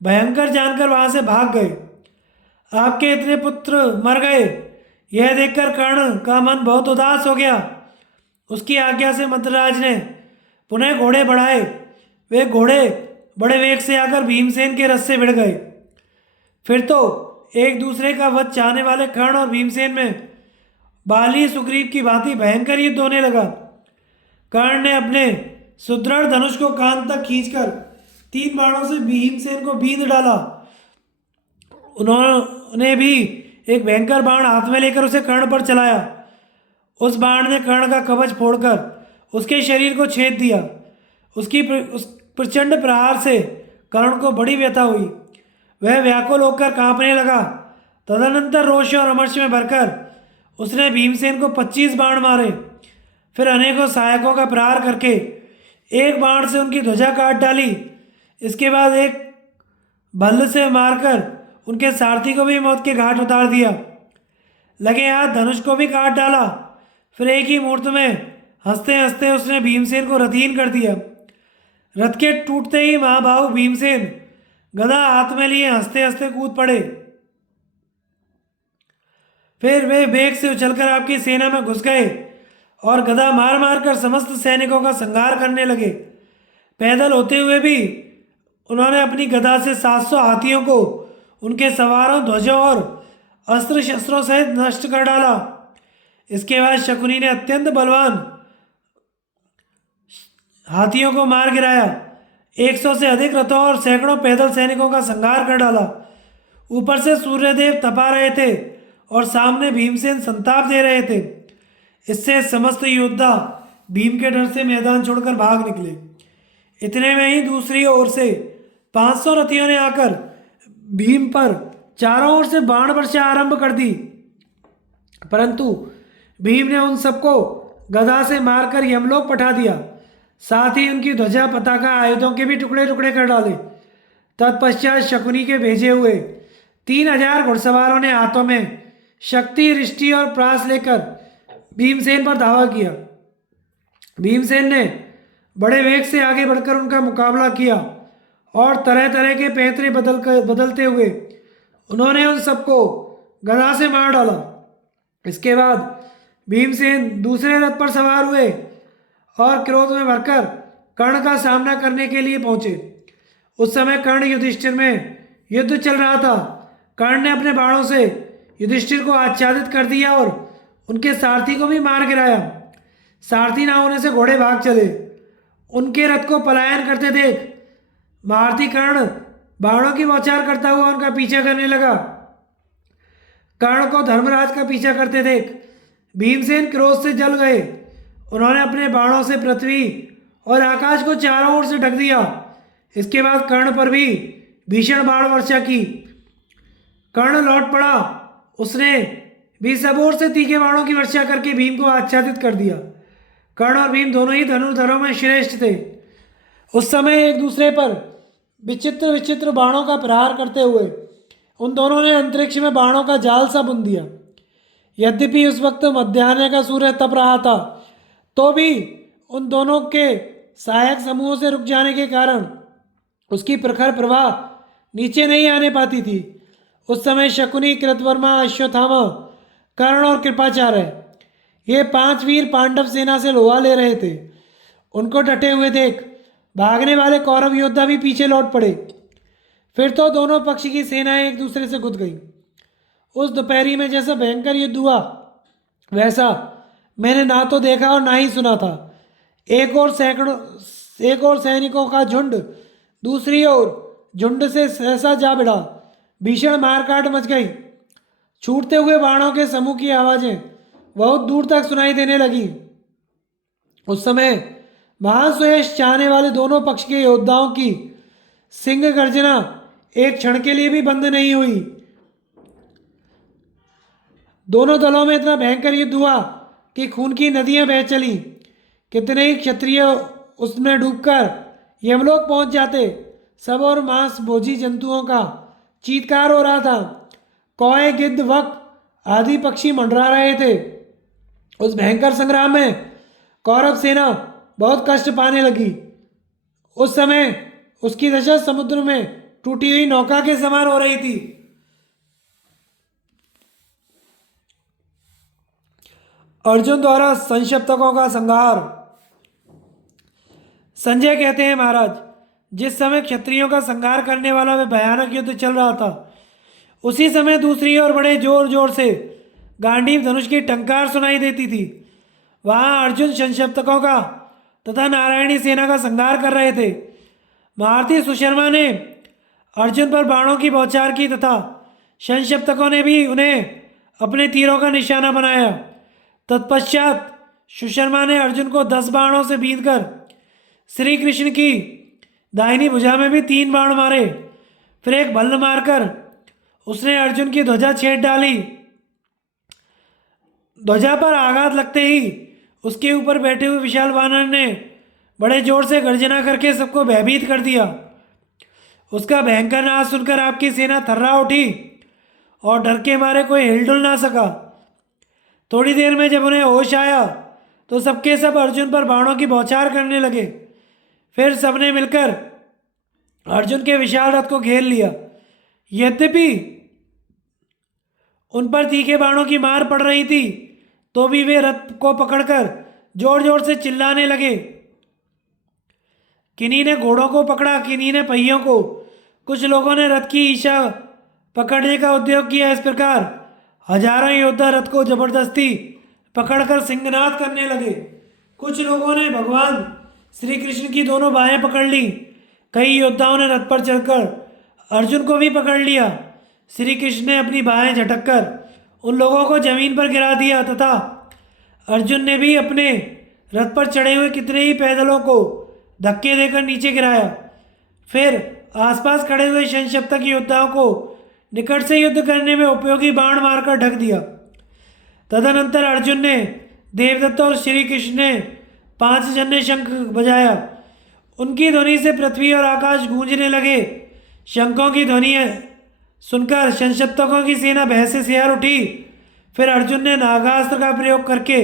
भयंकर जानकर वहां से भाग गए। आपके इतने पुत्र मर गए, यह देखकर कर्ण का मन बहुत उदास हो गया। उसकी आज्ञा से मंत्रराज ने पुनः घोड़े बढ़ाए। वे घोड़े बड़े वेग से आकर भीमसेन के रथ से भिड़ गए। फिर तो एक दूसरे का वध चाहने वाले कर्ण और भीमसेन में बाली सुग्रीव की भांति भयंकर युद्ध होने लगा। कर्ण ने अपने सुदृढ़ धनुष को कान तक खींचकर 3 बाणों से भीमसेन को बींध डाला। उन्होंने भी एक भयंकर बाण हाथ में लेकर उसे कर्ण पर चलाया। उस बाण ने कर्ण का कवच फोड़कर उसके शरीर को छेद दिया। उस प्रचंड प्रहार से कर्ण को बड़ी व्यथा हुई। वह व्याकुल होकर कांपने लगा। तदनंतर रोष और अमर्ष में भरकर उसने भीमसेन को 25 बाण मारे। फिर अनेकों सहायकों का प्रहार करके एक बाण से उनकी ध्वजा काट डाली। इसके बाद एक भल्ल से मारकर उनके सारथी को भी मौत के घाट उतार दिया। लगे हाथ धनुष को भी काट डाला। फिर एक ही मुहूर्त में हंसते हंसते उसने भीमसेन को रथहीन कर दिया। रथ के टूटते ही महाबाहु भीमसेन गदा हाथ में लिए हंसते हंसते कूद पड़े। फिर वे वेग से उछलकर आपकी सेना में घुस गए और गदा मार मार कर समस्त सैनिकों का संहार करने लगे। पैदल होते हुए भी उन्होंने अपनी गदा से 700 हाथियों को उनके सवारों, ध्वजों और अस्त्र शस्त्रों सहित नष्ट कर डाला। इसके बाद शकुनी ने अत्यंत बलवान हाथियों को मार गिराया। 100 से अधिक रथों और सैकड़ों पैदल सैनिकों का संहार कर डाला। ऊपर से सूर्यदेव तपा रहे थे और सामने भीमसेन संताप दे रहे थे। इससे समस्त योद्धा भीम के डर से मैदान छोड़कर भाग निकले। इतने में ही दूसरी ओर से 500 रथियों ने आकर भीम पर चारों ओर से बाण वर्षा आरंभ कर दी, परंतु भीम ने उन सबको गदा से मारकर यमलोक पठा दिया। साथ ही उनकी ध्वजा, पताका, आयुधों के भी टुकड़े टुकड़े कर डाले। तत्पश्चात शकुनी के भेजे हुए 3,000 घुड़सवारों ने हाथों में शक्ति, रिष्टि और प्रास लेकर भीमसेन पर धावा किया। भीमसेन ने बड़े वेग से आगे बढ़कर उनका मुकाबला किया और तरह तरह के पैंतरे बदलते हुए उन्होंने उन सबको गदा से मार डाला। इसके बाद भीमसेन दूसरे रथ पर सवार हुए और क्रोध में भरकर कर्ण का सामना करने के लिए पहुंचे। उस समय कर्ण युधिष्ठिर में युद्ध चल रहा था। कर्ण ने अपने बाणों से युधिष्ठिर को आच्छादित कर दिया और उनके सारथी को भी मार गिराया। सारथी ना होने से घोड़े भाग चले। उनके रथ को पलायन करते देख महारथी कर्ण बाणों की बौछार करता हुआ उनका पीछा करने लगा। कर्ण को धर्मराज का पीछा करते देख भीमसेन क्रोध से जल गए। उन्होंने अपने बाणों से पृथ्वी और आकाश को चारों ओर से ढक दिया। इसके बाद कर्ण पर भी भीषण बाण वर्षा की। कर्ण लौट पड़ा। उसने भी सब ओर से तीखे बाणों की वर्षा करके भीम को आच्छादित कर दिया। कर्ण और भीम दोनों ही धनुर्धरों में श्रेष्ठ थे। उस समय एक दूसरे पर विचित्र विचित्र बाणों का प्रहार करते हुए उन दोनों ने अंतरिक्ष में बाणों का जाल सा बुन दिया। यद्यपि उस वक्त मध्याह्न का सूर्य तप रहा था, तो भी उन दोनों के सहायक समूहों से रुक जाने के कारण उसकी प्रखर प्रवाह नीचे नहीं आने पाती थी। उस समय शकुनी, कृतवर्मा, अश्वत्थामा, कर्ण और कृपाचार्य, ये 5 वीर पांडव सेना से लोहा ले रहे थे। उनको डटे हुए देख भागने वाले कौरव योद्धा भी पीछे लौट पड़े। फिर तो दोनों पक्ष की सेनाएं एक दूसरे से गुद गईं। उस दोपहरी में जैसा भयंकर युद्ध हुआ, वैसा मैंने ना तो देखा और ना ही सुना था। एक और सैनिकों का झुंड दूसरी ओर झुंड से सहसा जा भिड़ा। भीषण मारकाट मच गई। छूटते हुए बाणों के समूह की आवाजें बहुत दूर तक सुनाई देने लगी। उस समय महाश्वेष चाहने वाले दोनों पक्ष के योद्धाओं की सिंह गर्जना एक क्षण के लिए भी बंद नहीं हुई। दोनों दलों में इतना भयंकर युद्ध हुआ कि खून की नदियां बह चली। कितने ही क्षत्रिय उसमें डूबकर यमलोक पहुंच जाते। सब और मांस भोजी जंतुओं का चीत्कार हो रहा था। कौए, गिद्ध, वक आदि पक्षी मंडरा रहे थे। उस भयंकर संग्राम में कौरव सेना बहुत कष्ट पाने लगी। उस समय उसकी दशा समुद्र में टूटी हुई नौका के समान हो रही थी। अर्जुन द्वारा संक्षिप्तकों का संहार। संजय कहते हैं, महाराज, जिस समय क्षत्रियों का संहार करने वाला वह भयानक युद्ध चल रहा था, उसी समय दूसरी ओर बड़े जोर जोर से गांडीव धनुष की टंकार सुनाई देती थी। वहां अर्जुन संक्षिप्तकों का तथा नारायणी सेना का संहार कर रहे थे। महारथी सुशर्मा ने अर्जुन पर बाणों की बौछार की तथा संक्षिप्तकों ने भी उन्हें अपने तीरों का निशाना बनाया। तत्पश्चात सुशर्मा ने अर्जुन को 10 बाणों से बींधकर श्री कृष्ण की दाहिनी भुजा में भी 3 बाण मारे। फिर एक भल्ल मारकर उसने अर्जुन की ध्वजा छेद डाली। ध्वजा पर आघात लगते ही उसके ऊपर बैठे हुए विशाल वानर ने बड़े जोर से गर्जना करके सबको भयभीत कर दिया। उसका भयंकर नाद सुनकर आपकी सेना थर्रा उठी और डर के मारे कोई हिलडुल ना सका। थोड़ी देर में जब उन्हें होश आया तो सबके सब अर्जुन पर बाणों की बौछार करने लगे। फिर सबने मिलकर अर्जुन के विशाल रथ को घेर लिया। यद्यपि उन पर तीखे बाणों की मार पड़ रही थी, तो भी वे रथ को पकड़कर जोर जोर से चिल्लाने लगे। किन्हीं ने घोड़ों को पकड़ा, किन्हीं ने पहियों को। कुछ लोगों ने रथ की ईशा पकड़ने का उद्योग किया। इस प्रकार हजारों योद्धा रथ को जबरदस्ती पकड़कर सिंहनाद करने लगे। कुछ लोगों ने भगवान श्री कृष्ण की दोनों बाहें पकड़ ली। कई योद्धाओं ने रथ पर चढ़कर अर्जुन को भी पकड़ लिया। श्री कृष्ण ने अपनी बाहें झटककर उन लोगों को जमीन पर गिरा दिया तथा अर्जुन ने भी अपने रथ पर चढ़े हुए कितने ही पैदलों को धक्के देकर नीचे गिराया। फिर आसपास खड़े हुए संक्षिप्तक योद्धाओं को निकट से युद्ध करने में उपयोगी बाण मारकर ढक दिया। तदनंतर अर्जुन ने, देवदत्त और श्री कृष्ण ने 5 जन्य शंख बजाया। उनकी ध्वनि से पृथ्वी और आकाश गूंजने लगे। शंखों की ध्वनि सुनकर संशप्तकों की सेना भय से सिहर उठी। फिर अर्जुन ने नागास्त्र का प्रयोग करके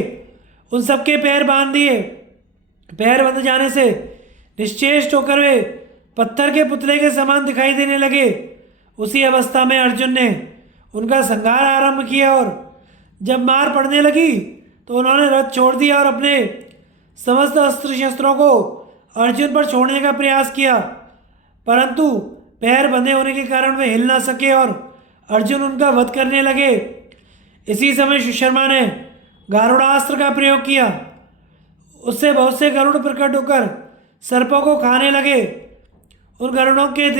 उन सबके पैर बांध दिए। पैर बंध जाने से निश्चेष्ट होकर वे पत्थर के पुतले के समान दिखाई देने लगे। उसी अवस्था में अर्जुन ने उनका संहार आरंभ किया और जब मार पड़ने लगी तो उन्होंने रथ छोड़ दिया और अपने समस्त अस्त्र शस्त्रों को अर्जुन पर छोड़ने का प्रयास किया, परंतु पैर बंधे होने के कारण वे हिल ना सके और अर्जुन उनका वध करने लगे। इसी समय सुशर्मा ने गारुड़ास्त्र का प्रयोग किया। उससे बहुत से गरुड़ प्रकट होकर सर्पों को खाने लगे। उन गरुड़ों के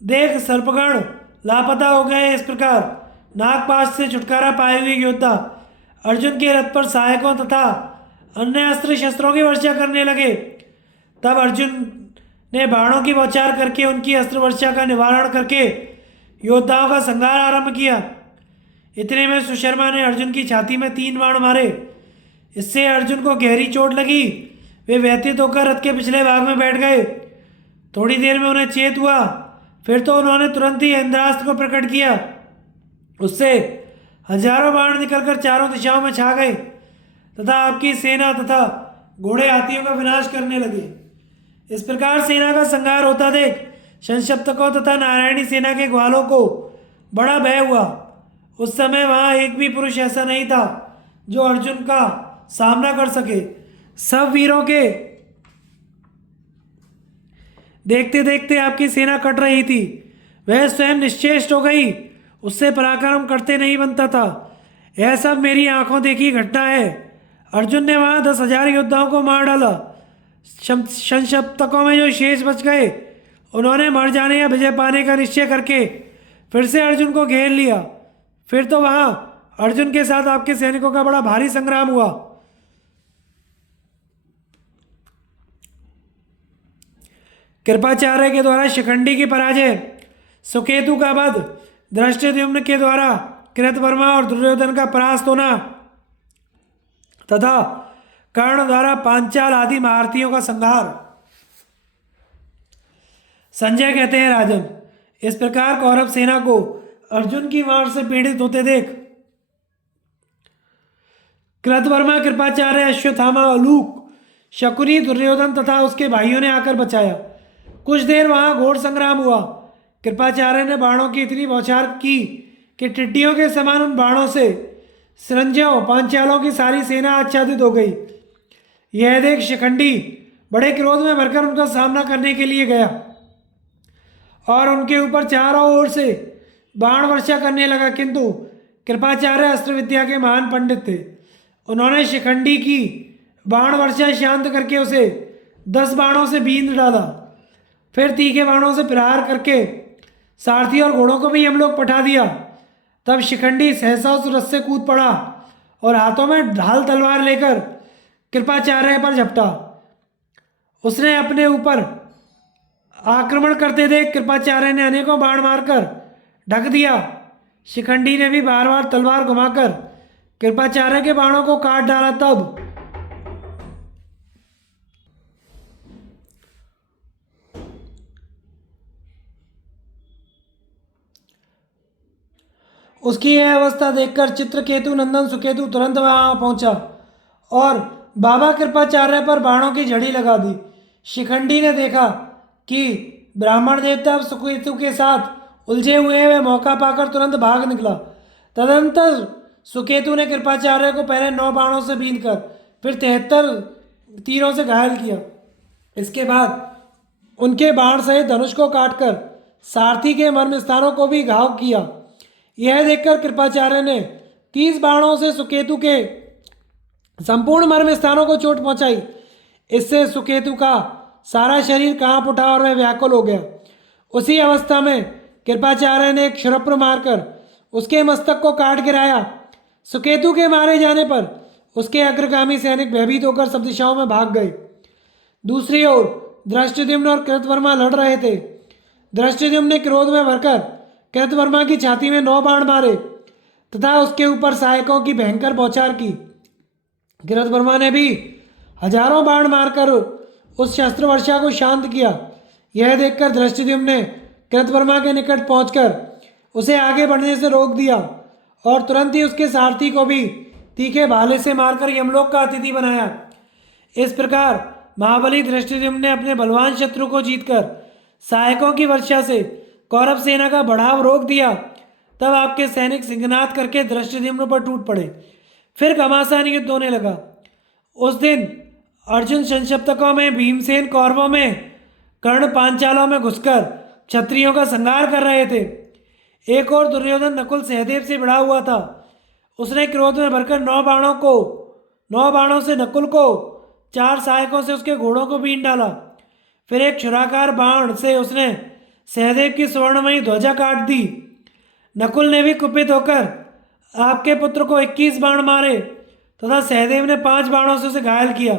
देख सर्पगण लापता हो गए। इस प्रकार नागपाश से छुटकारा पाए हुए योद्धा अर्जुन के रथ पर सहायकों तथा अन्य अस्त्र शस्त्रों की वर्षा करने लगे। तब अर्जुन ने बाणों की बौछार करके उनकी अस्त्र वर्षा का निवारण करके योद्धाओं का संहार आरंभ किया। इतने में सुशर्मा ने अर्जुन की छाती में 3 बाण मारे। इससे अर्जुन को गहरी चोट लगी। वे व्यथित होकर रथ के पिछले भाग में बैठ गए। थोड़ी देर में उन्हें चेत हुआ। फिर तो उन्होंने तुरंत ही इंद्रास्त्र को प्रकट किया। उससे हजारों बाण निकलकर चारों दिशाओं में छा गए तथा आपकी सेना तथा घोड़े हाथियों का विनाश करने लगे। इस प्रकार सेना का संहार होता देख संशप्तकों तथा नारायणी सेना के ग्वालों को बड़ा भय हुआ। उस समय वहां एक भी पुरुष ऐसा नहीं था जो अर्जुन का सामना कर सके। सब वीरों के देखते देखते आपकी सेना कट रही थी। वह स्वयं निश्चेष्ट हो गई। उससे पराक्रम करते नहीं बनता था। यह सब मेरी आंखों देखी घटना है। अर्जुन ने वहां 10,000 योद्धाओं को मार डाला। संशप्तकों में जो शेष बच गए उन्होंने मर जाने या विजय पाने का निश्चय करके फिर से अर्जुन को घेर लिया। फिर तो वहां अर्जुन के साथ आपके सैनिकों का बड़ा भारी संग्राम हुआ। कृपाचार्य के द्वारा शिखंडी की पराजय, सुकेतु का वध, धृष्टद्युम्न के द्वारा कृतवर्मा और दुर्योधन का परास्त होना तथा कर्ण द्वारा पांचाल आदि महारथियों का संहार। संजय कहते हैं, राजन, इस प्रकार कौरव सेना को अर्जुन की मार से पीड़ित होते देख कृतवर्मा, कृपाचार्य, अश्वत्थामा, आलूक, शकुनी, दुर्योधन तथा उसके भाइयों ने आकर बचाया। कुछ देर वहां घोर संग्राम हुआ। कृपाचार्य ने बाणों की इतनी बौछार की कि टिड्डियों के समान उन बाणों से संजयों पांचालों की सारी सेना आच्छादित हो गई। यह देख शिखंडी बड़े क्रोध में भरकर उनका सामना करने के लिए गया और उनके ऊपर चारों ओर से बाण वर्षा करने लगा, किंतु कृपाचार्य अस्त्र विद्या के महान पंडित थे। उन्होंने शिखंडी की बाण वर्षा शांत करके उसे 10 बाणों से बींध डाला। फिर तीखे बाणों से प्रहार करके सारथी और घोड़ों को भी यमलोक पठा दिया। तब शिखंडी सहसा उस रथ से कूद पड़ा और हाथों में ढाल तलवार लेकर कृपाचार्य पर झपटा। उसने अपने ऊपर आक्रमण करते देख कृपाचार्य ने अनेकों बाण मारकर ढक दिया। शिखंडी ने भी बार बार तलवार घुमाकर कृपाचार्य के बाणों को काट डाला। तब उसकी यह अवस्था देखकर चित्रकेतु नंदन सुकेतु तुरंत वहां पहुंचा और बाबा कृपाचार्य पर बाणों की झड़ी लगा दी। शिखंडी ने देखा कि ब्राह्मण देवता सुकेतु के साथ उलझे हुए वे मौका पाकर तुरंत भाग निकला। तदनंतर सुकेतु ने कृपाचार्य को पहले 9 बाणों से बींधकर फिर 73 तीरों से घायल किया। इसके बाद उनके बाण सहित धनुष को काटकर सारथी के मर्म स्थानों को भी घाव किया। यह देखकर कृपाचार्य ने 30 बाणों से सुकेतु के संपूर्ण मर्म स्थानों को चोट पहुंचाई। इससे सुकेतु का सारा शरीर कांप उठा और वह व्याकुल हो गया। उसी अवस्था में कृपाचार्य ने एक क्षुरप्र मारकर उसके मस्तक को काट गिराया। सुकेतु के मारे जाने पर उसके अग्रगामी सैनिक भयभीत होकर सब दिशाओं में भाग गए। दूसरी ओर धृष्टद्युम्न और कृतवर्मा लड़ रहे थे। धृष्टद्युम्न ने क्रोध में भरकर कृतवर्मा की छाती में 9 बाण मारे तथा उसके ऊपर सहायकों की भयंकर बौछार की। कृतवर्मा ने भी हजारों बाण मारकर उस शस्त्र वर्षा को शांत किया। यह देखकर धृष्टद्युम्न ने कृतवर्मा के निकट पहुंचकर उसे आगे बढ़ने से रोक दिया और तुरंत ही उसके सारथी को भी तीखे भाले से मारकर यमलोक का अतिथि बनाया। इस प्रकार महाबली धृष्टद्युम्न ने अपने बलवान शत्रु को जीतकर सहायकों की वर्षा से कौरव सेना का बढ़ाव रोक दिया। तब आपके सैनिक सिंहनाद करके धृष्टद्युम्न पर टूट पड़े। फिर घमासान युद्ध होने लगा। उस दिन अर्जुन संशप्तकों में, भीमसेन कौरवों में, कर्ण पांचालों में घुसकर क्षत्रियों का संहार कर रहे थे। एक और दुर्योधन नकुल सहदेव से भिड़ा हुआ था। उसने क्रोध में भरकर 9 बाणों से नकुल को, 4 सहायकों से उसके घोड़ों को बीन डाला। फिर एक छुराकार बाण से उसने सहदेव की स्वर्णमयी ध्वजा काट दी। नकुल ने भी कुपित होकर आपके पुत्र को 21 बाण मारे तथा सहदेव ने 5 बाणों से उसे घायल किया।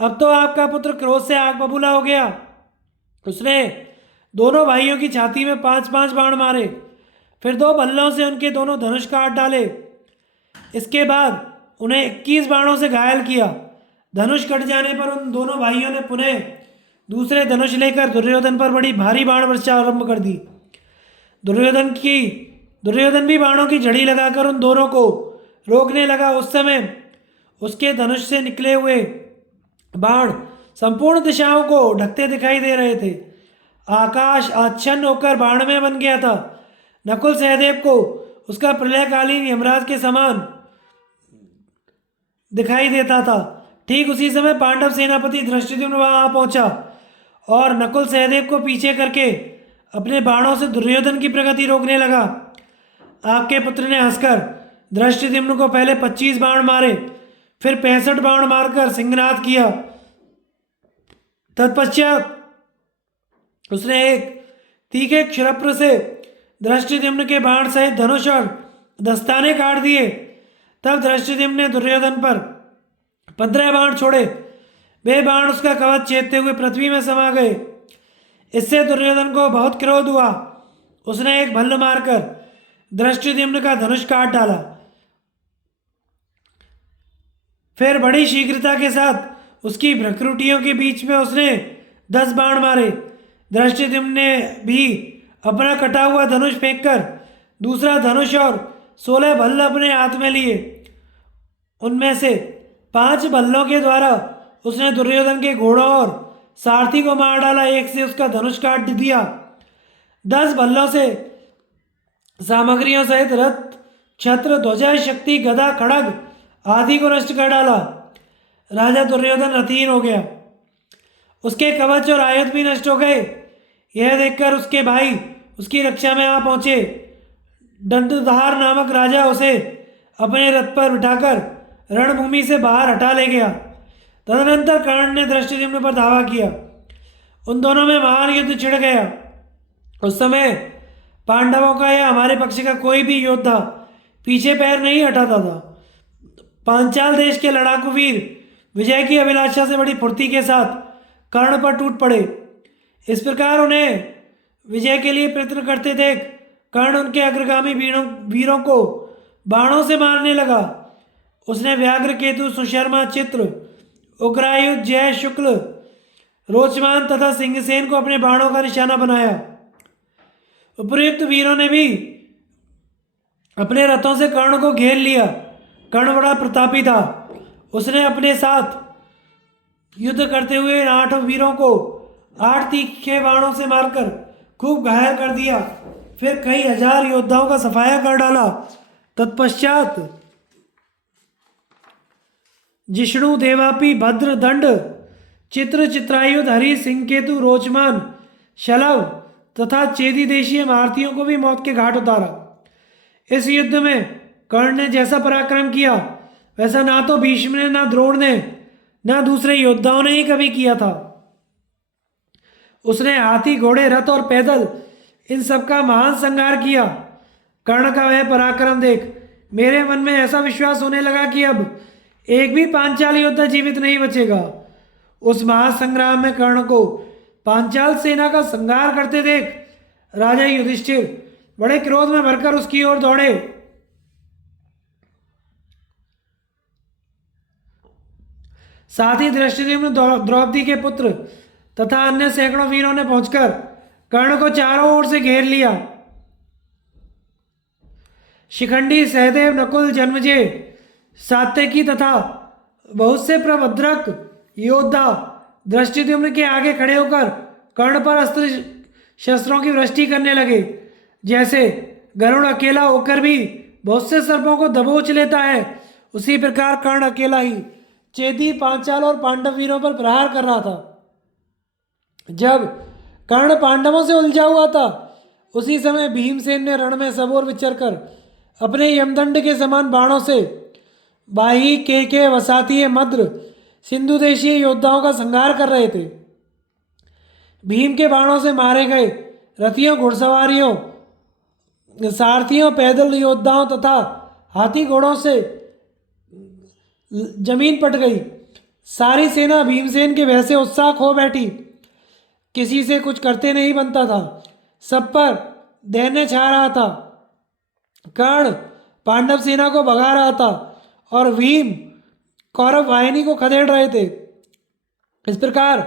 अब तो आपका पुत्र क्रोध से आग बबूला हो गया। उसने दोनों भाइयों की छाती में 5-5 बाण मारे, फिर 2 बल्लों से उनके दोनों धनुष काट डाले। इसके बाद उन्हें 21 बाणों से घायल किया। धनुष कट जाने पर उन दोनों भाइयों ने पुनः दूसरे धनुष लेकर दुर्योधन पर बड़ी भारी बाण वर्षा आरंभ कर दी। दुर्योधन भी बाणों की झड़ी लगाकर उन दोनों को रोकने लगा। उस समय उसके धनुष से निकले हुए बाण संपूर्ण दिशाओं को ढकते दिखाई दे रहे थे। आकाश आच्छन्न होकर बाणमय बन गया था। नकुल सहदेव को उसका प्रलयकालीन यमराज के समान दिखाई देता था। ठीक उसी समय पांडव सेनापति धृष्टद्युम्न वहां आ पहुंचा और नकुल सहदेव को पीछे करके अपने बाणों से दुर्योधन की प्रगति रोकने लगा। आपके पुत्र ने हंसकर धृष्टद्युम्न को पहले 25 बाण मारे, फिर 65 बाण मारकर सिंहनाद किया। तत्पश्चात उसने एक तीखे क्षुरप्र से धृष्टद्युम्न के बाण सहित धनुष और दस्ताने काट दिए। तब धृष्टद्युम्न ने दुर्योधन पर 15 बाण छोड़े। वे बाण उसका कवच छेदते हुए पृथ्वी में समा गए। इससे दुर्योधन को बहुत क्रोध हुआ। उसने एक भल्ल मारकर धृष्टद्युम्न का धनुष काट डाला। फिर बड़ी शीघ्रता के साथ उसकी भ्रकुटियों के बीच में उसने 10 बाण मारे। धृष्टद्युम्न ने भी अपना कटा हुआ धनुष फेंककर दूसरा धनुष और 16 भल्ल अपने हाथ में लिए। उनमें से 5 भल्लों के द्वारा उसने दुर्योधन के घोड़ों और सारथी को मार डाला। एक से उसका धनुष काट दिया। 10 भल्लों से सामग्रियों सहित रथ, छत्र, ध्वजा, शक्ति, गदा, खड़ग आदि को नष्ट कर डाला। राजा दुर्योधन रथहीन हो गया। उसके कवच और आयुध भी नष्ट हो गए। यह देखकर उसके भाई उसकी रक्षा में आ पहुंचे। दंडधार नामक राजा उसे अपने रथ पर बिठाकर रणभूमि से बाहर हटा ले गया। तदनंतर कर्ण ने धृष्टद्युम्न पर धावा किया। उन दोनों में महान युद्ध छिड़ गया। उस समय पांडवों का या हमारे पक्ष का कोई भी योद्धा पीछे पैर नहीं हटाता था। पांचाल देश के लड़ाकू वीर विजय की अभिलाषा से बड़ी फुर्ती के साथ कर्ण पर टूट पड़े। इस प्रकार उन्हें विजय के लिए प्रयत्न करते देख कर्ण उनके अग्रगामी वीरों को बाणों से मारने लगा। उसने व्याघ्र, केतु, सुशर्मा, चित्र, उग्रायुध, जय, शुक्ल, रोचमान तथा सिंहसेन को अपने बाणों का निशाना बनाया। उपयुक्त वीरों ने भी अपने रथों से कर्ण को घेर लिया। कर्ण बड़ा प्रतापी था। उसने अपने साथ युद्ध करते हुए 8 वीरों को 8 तीखे बाणों से मारकर खूब घायल कर दिया। फिर कई हजार योद्धाओं का सफाया कर डाला। तत्पश्चात जिष्णु, देवापी, भद्र, दंड, चित्र, चित्रायुध, हरि, सिंह, केतु, रोचमान, शलभ तथा चेदी देशीय महारथियों को भी मौत के घाट उतारा। इस युद्ध में कर्ण ने जैसा पराक्रम किया वैसा ना तो भीष्म ने, ना द्रोण ने, ना दूसरे योद्धाओं ने ही कभी किया था। उसने हाथी, घोड़े, रथ और पैदल इन सब का महान संहार किया। कर्ण का वह पराक्रम देख मेरे मन में ऐसा विश्वास होने लगा कि अब एक भी पांचाल योद्धा जीवित नहीं बचेगा। उस महासंग्राम में कर्ण को पांचाल सेना का संहार करते देख राजा युधिष्ठिर बड़े क्रोध में भरकर उसकी ओर दौड़े। साथ ही धृष्टद्युम्न द्रौपदी के पुत्र तथा अन्य सैकड़ों वीरों ने पहुंचकर कर्ण को चारों ओर से घेर लिया। शिखंडी, सहदेव, नकुल, जन्मजय, सात्यकी तथा बहुत से प्रभद्रक योद्धा धृष्टद्युम्न के आगे खड़े होकर कर्ण पर अस्त्र शस्त्रों की वृष्टि करने लगे। जैसे गरुड़ अकेला होकर भी बहुत से सर्पों को दबोच लेता है, उसी प्रकार कर्ण अकेला ही चेदी, पांचाल और पांडव वीरों पर प्रहार कर रहा था। जब कर्ण पांडवों से उलझा हुआ था, उसी समय भीमसेन ने रण में सबोर विचरकर अपने यमदंड के समान बाणों से बाही, केके, वसातीय, मद्र, सिंधु देशीय योद्धाओं का संहार कर रहे थे। भीम के बाणों से मारे गए रथियों, घुड़सवारियों, सारथियों, पैदल योद्धाओं तथा हाथी घोड़ों से जमीन पट गई। सारी सेना भीमसेन के भय से उत्साह खो बैठी। किसी से कुछ करते नहीं बनता था, सब पर दैन्य छा रहा था। कर्ण पांडव सेना को भगा रहा था और भीम कौरव वाहिनी को खदेड़ रहे थे। इस प्रकार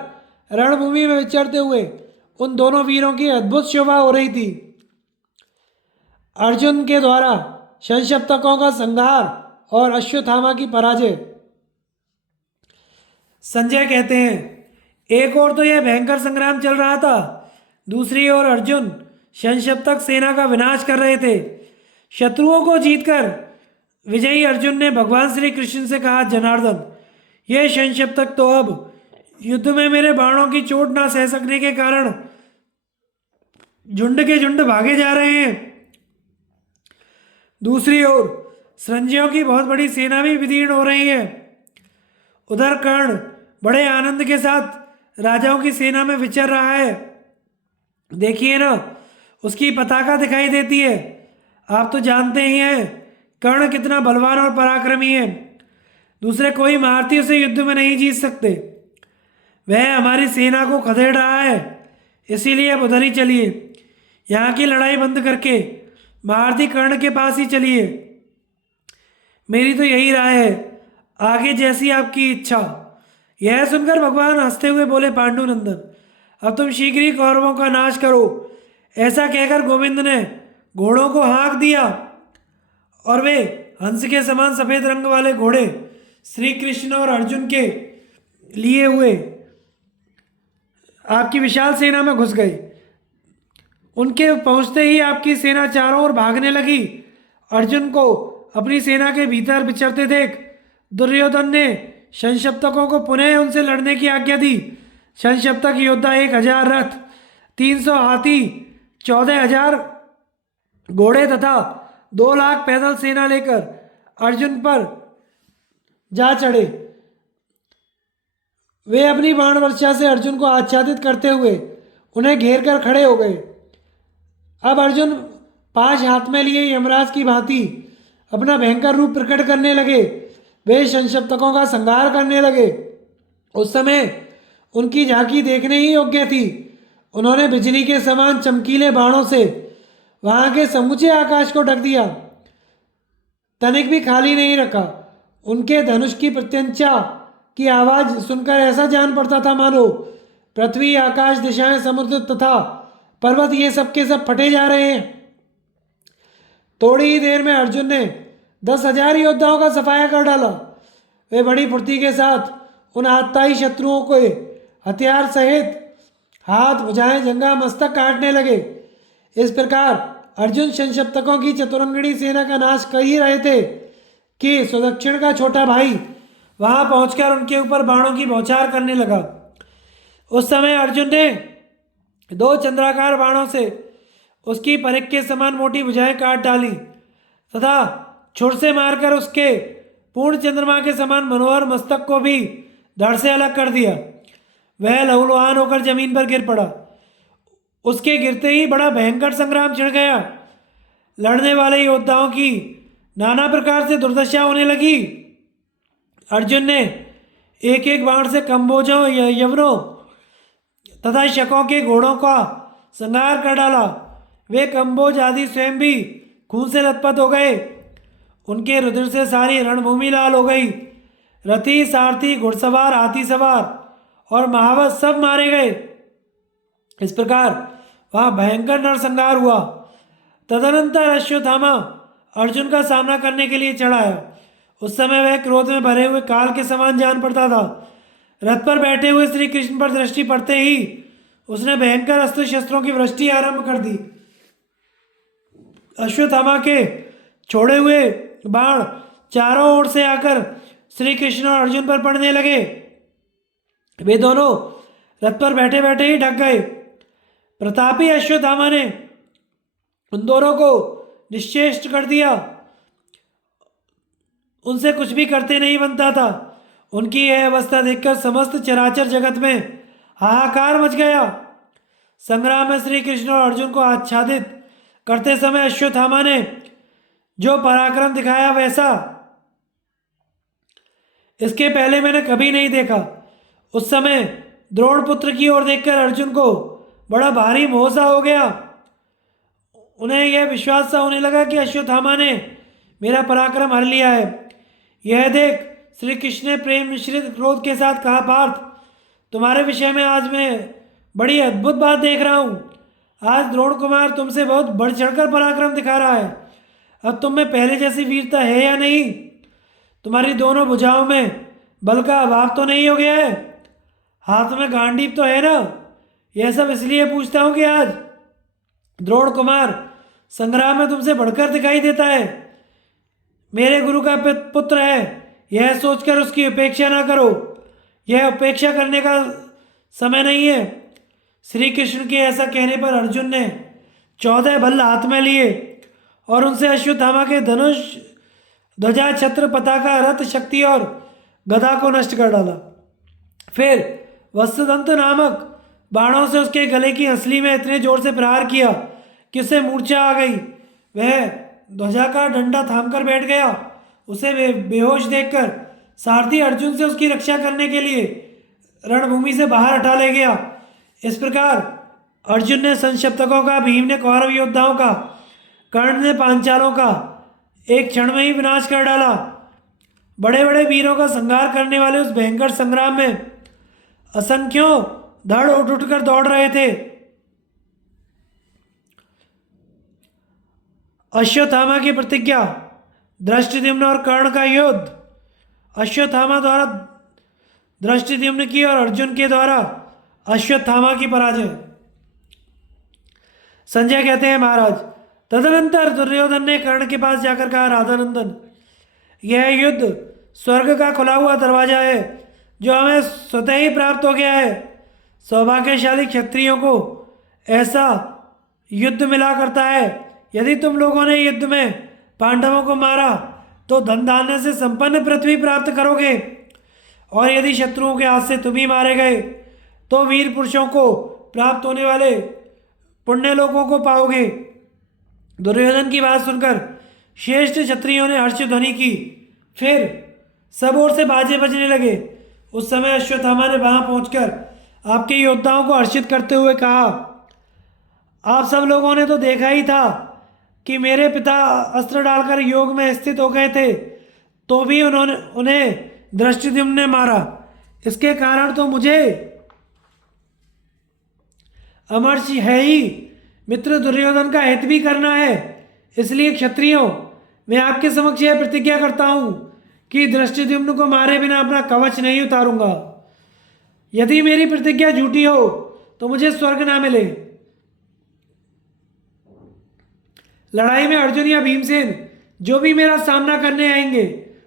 रणभूमि में विचरते हुए उन दोनों वीरों की अद्भुत शोभा हो रही थी। अर्जुन के द्वारा संशप्तकों का संहार और अश्वत्थामा की पराजय। संजय कहते हैं, एक ओर तो यह भयंकर संग्राम चल रहा था, दूसरी ओर अर्जुन संशप्तक सेना का विनाश कर रहे थे। शत्रुओं को जीतकर विजयी अर्जुन ने भगवान श्री कृष्ण से कहा, जनार्दन, यह संशप्तक तो अब युद्ध में मेरे बाणों की चोट ना सह सकने के कारण झुंड के झुंड भागे जा रहे हैं। दूसरी ओर संजयों की बहुत बड़ी सेना भी विदीर्ण हो रही है। उधर कर्ण बड़े आनंद के साथ राजाओं की सेना में विचर रहा है। देखिए ना, उसकी पताका दिखाई देती है। आप तो जानते ही हैं कर्ण कितना बलवान और पराक्रमी है। दूसरे कोई महारथी उसे युद्ध में नहीं जीत सकते। वह हमारी सेना को खदेड़ रहा है, इसीलिए अब उधर ही चलिए। यहाँ की लड़ाई बंद करके महारथी कर्ण के पास ही चलिए। मेरी तो यही राय है, आगे जैसी आपकी इच्छा। यह सुनकर भगवान हंसते हुए बोले, पांडुनंदन, अब तुम शीघ्र ही कौरवों का नाश करो। ऐसा कहकर गोविंद ने घोड़ों को हाँक दिया और वे हंस के समान सफेद रंग वाले घोड़े श्री कृष्ण और अर्जुन के लिए हुए आपकी विशाल सेना में घुस गए। उनके पहुंचते ही आपकी सेना चारों ओर भागने लगी। अर्जुन को अपनी सेना के भीतर विचरते देख दुर्योधन ने संशप्तकों को पुनः उनसे लड़ने की आज्ञा दी। संशप्तक योद्धा 1000 रथ, 300 हाथी, 14,000 घोड़े तथा 2 लाख पैदल सेना लेकर अर्जुन पर जा चढ़े। वे अपनी बाण वर्षा से अर्जुन को आच्छादित करते हुए उन्हें घेर कर खड़े हो गए। अब अर्जुन 5 हाथ में लिए यमराज की भांति अपना भयंकर रूप प्रकट करने लगे। वे संशप्तकों का संहार करने लगे। उस समय उनकी झांकी देखने ही योग्य थी। उन्होंने बिजली के समान चमकीले बाणों से वहां के समूचे आकाश को ढक दिया, तनिक भी खाली नहीं रखा। उनके धनुष की प्रत्यंचा की आवाज सुनकर ऐसा जान पड़ता था मानो पृथ्वी, आकाश, दिशाएं, समुद्र तथा पर्वत ये सब के सब फटे जा रहे हैं। थोड़ी ही देर में अर्जुन ने 10,000 योद्धाओं का सफाया कर डाला। वे बड़ी फुर्ती के साथ उन आतताई शत्रुओं को हथियार सहित हाथ, भुजाएं, जंघा, मस्तक काटने लगे। इस प्रकार अर्जुन संशप्तकों की चतुरंगणी सेना का नाश कर ही रहे थे कि सुदक्षिण का छोटा भाई वहां पहुंचकर उनके ऊपर बाणों की बौछार करने लगा। उस समय अर्जुन ने 2 चंद्राकार बाणों से उसकी परिख के समान मोटी भुजाएं काट डाली तथा छुर से मारकर उसके पूर्ण चंद्रमा के समान मनोहर मस्तक को भी धड़ से अलग कर दिया। वह लहूलुहान होकर जमीन पर गिर पड़ा। उसके गिरते ही बड़ा भयंकर संग्राम छिड़ गया। लड़ने वाले योद्धाओं की नाना प्रकार से दुर्दशा होने लगी। अर्जुन ने एक एक बाण से कंबोजों, यवनों तथा शकों के घोड़ों का संहार कर डाला। वे कंबोज आदि स्वयं भी खून से लथपथ हो गए। उनके रुधिर से सारी रणभूमि लाल हो गई। रथी, सारथी, घुड़सवार, हाथी सवार और महावत सब मारे गए। इस प्रकार वहां भयंकर नरसंहार हुआ। तदनंतर अश्वत्थामा अर्जुन का सामना करने के लिए चढ़ाया। उस समय वह क्रोध में भरे हुए काल के समान जान पड़ता था। रथ पर बैठे हुए श्री कृष्ण पर दृष्टि पड़ते ही उसने भयंकर अस्त्र शस्त्रों की वृष्टि आरंभ कर दी। अश्वत्थामा के छोड़े हुए बाण चारों ओर से आकर श्री कृष्ण और अर्जुन पर पड़ने लगे। वे दोनों रथ पर बैठे बैठे ही ढक गए। प्रतापी अश्वत्थामा ने उन दोनों को निश्चेष्ट कर दिया। उनसे कुछ भी करते नहीं बनता था। उनकी यह अवस्था देखकर समस्त चराचर जगत में हाहाकार मच गया। संग्राम में श्री कृष्ण और अर्जुन को आच्छादित करते समय अश्वत्थामा ने जो पराक्रम दिखाया वैसा इसके पहले मैंने कभी नहीं देखा। उस समय द्रोणपुत्र की ओर देखकर अर्जुन को बड़ा भारी मोह सा हो गया। उन्हें यह विश्वास सा होने लगा कि अश्वत्थामा ने मेरा पराक्रम हर लिया है। यह देख श्री कृष्ण ने प्रेम मिश्रित क्रोध के साथ कहा, पार्थ, तुम्हारे विषय में आज मैं बड़ी अद्भुत बात देख रहा हूँ। आज द्रोण कुमार तुमसे बहुत बढ़ चढ़कर पराक्रम दिखा रहा है। अब तुम में पहले जैसी वीरता है या नहीं? तुम्हारी दोनों भुजाओं में बल का अभाव तो नहीं हो गया है? हाथ में गांडीव तो है ना? यह सब इसलिए पूछता हूँ कि आज द्रोण कुमार संग्राम में तुमसे बढ़कर दिखाई देता है। मेरे गुरु का पुत्र है, यह सोचकर उसकी उपेक्षा ना करो। यह उपेक्षा करने का समय नहीं है। श्री कृष्ण के ऐसा कहने पर अर्जुन ने 14 भल्ल हाथ में लिए और उनसे अश्वत्थामा के धनुष, ध्वजा, छत्र, पताका, रथ, शक्ति और गदा को नष्ट कर डाला। फिर वत्सदंत नामक बाणों से उसके गले की हंसली में इतने जोर से प्रहार किया कि उसे मूर्छा आ गई। वह ध्वजा का डंडा थामकर बैठ गया। उसे बेहोश देखकर सारथी अर्जुन से उसकी रक्षा करने के लिए रणभूमि से बाहर हटा ले गया। इस प्रकार अर्जुन ने संशप्तकों का, भीम ने कौरव योद्धाओं का, कर्ण ने पांचालों का एक क्षण में ही विनाश कर डाला। बड़े बड़े वीरों का संहार करने वाले उस भयंकर संग्राम में असंख्यों धड़ उठ उठकर दौड़ रहे थे। अश्वत्थामा की प्रतिज्ञा, धृष्टद्युम्न और कर्ण का युद्ध। अश्वत्थामा द्वारा धृष्टद्युम्न की और अर्जुन के द्वारा अश्वत्थामा की पराजय। संजय कहते हैं, महाराज, तदनंतर दुर्योधन ने कर्ण के पास जाकर कहा, राधानंदन, यह युद्ध स्वर्ग का खुला हुआ दरवाजा है जो हमें स्वतः ही प्राप्त हो गया है। सौभाग्यशाली क्षत्रियों को ऐसा युद्ध मिला करता है। यदि तुम लोगों ने युद्ध में पांडवों को मारा तो धन धान्य से संपन्न पृथ्वी प्राप्त करोगे, और यदि शत्रुओं के हाथ से तुम ही मारे गए तो वीर पुरुषों को प्राप्त होने वाले पुण्य लोकों को पाओगे। दुर्योधन की बात सुनकर श्रेष्ठ क्षत्रियों ने हर्ष ध्वनि की। फिर सब ओर से बाजे बजने लगे। उस समय अश्वत्थामा ने वहां पहुंचकर आपके योद्धाओं को हर्षित करते हुए कहा, आप सब लोगों ने तो देखा ही था कि मेरे पिता अस्त्र डालकर योग में स्थित हो गए थे, तो भी उन्हें धृष्टद्युम्न ने मारा। इसके कारण तो मुझे अमर्ष है ही, मित्र दुर्योधन का हित भी करना है। इसलिए क्षत्रियों, मैं आपके समक्ष यह प्रतिज्ञा करता हूं कि धृष्टद्युम्न को मारे बिना अपना कवच नहीं उतारूंगा। यदि मेरी प्रतिज्ञा झूठी हो तो मुझे स्वर्ग ना मिले। लड़ाई में अर्जुन या भीमसेन जो भी मेरा सामना करने आएंगे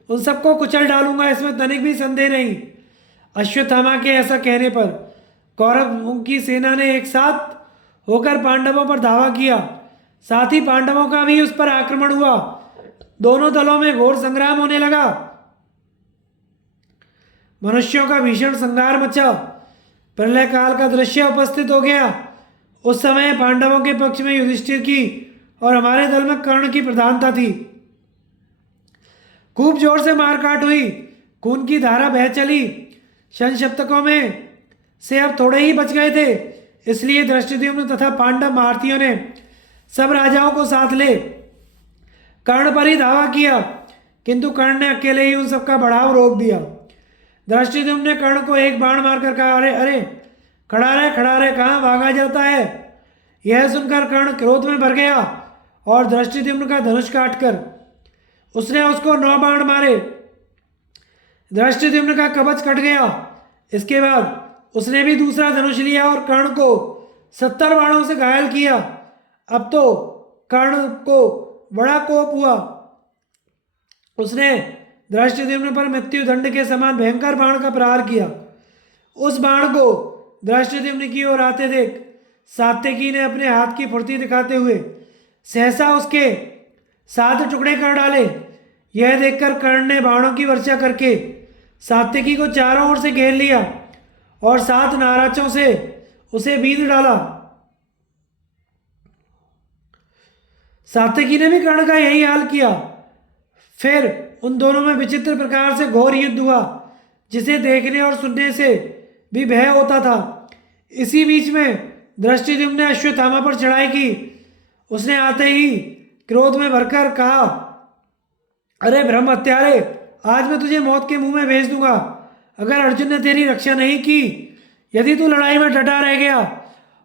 उन सबको कुचल डालूंगा, इसमें तनिक भी संदेह नहीं। अश्वत्थामा के ऐसा कहने पर कौरवों की सेना ने एक साथ होकर पांडवों पर धावा किया। साथ ही पांडवों का भी उस पर आक्रमण हुआ। दोनों दलों में घोर संग्राम होने लगा। मनुष्यों का भीषण संहार मचा। प्रलय काल का दृश्य उपस्थित हो गया। उस समय पांडवों के पक्ष में युधिष्ठिर की और हमारे दल में कर्ण की प्रधानता थी। खूब जोर से मारकाट हुई, खून की धारा बह चली। संशप्तकों में से अब थोड़े ही बच गए थे। इसलिए धृष्टद्युम्न तथा पांडव महारथियों ने सब राजाओं को साथ ले कर्ण पर ही धावा किया, किंतु कर्ण ने अकेले ही उन सबका बढ़ाव रोक दिया। धृष्टद्युम्न ने कर्ण को एक बाण मारकर कहा, अरे अरे, खड़ा रहे, कहाँ भागा जाता है। यह सुनकर कर्ण क्रोध में भर गया और धृष्टद्युम्न का धनुष काटकर उसने उसको 9 बाण मारे। धृष्टद्युम्न का कवच कट गया। इसके बाद उसने भी दूसरा धनुष लिया और कर्ण को 70 बाणों से घायल किया। अब तो कर्ण को बड़ा कोप हुआ। उसने धृष्टद्युम्न पर मृत्यु दंड के समान भयंकर बाण का प्रहार किया। उस बाण को धृष्टद्युम्न की ओर आते देख सात्यकी ने अपने हाथ की फुर्ती दिखाते हुए सहसा उसके 7 टुकड़े कर डाले। यह देखकर कर्ण ने बाणों की वर्षा करके सात्यकी को चारों ओर से घेर लिया और 7 नाराजों से उसे बींध डाला। सात्यकी ने भी कर्ण का यही हाल किया। फिर उन दोनों में विचित्र प्रकार से घोर युद्ध हुआ, जिसे देखने और सुनने से भी भय होता था। इसी बीच में धृष्टद्युम्न ने अश्वत्थामा पर चढ़ाई की। उसने आते ही क्रोध में भरकर कहा, अरे ब्रह्म हत्यारे, आज मैं तुझे मौत के मुंह में भेज दूंगा अगर अर्जुन ने तेरी रक्षा नहीं की। यदि तू लड़ाई में डटा रह गया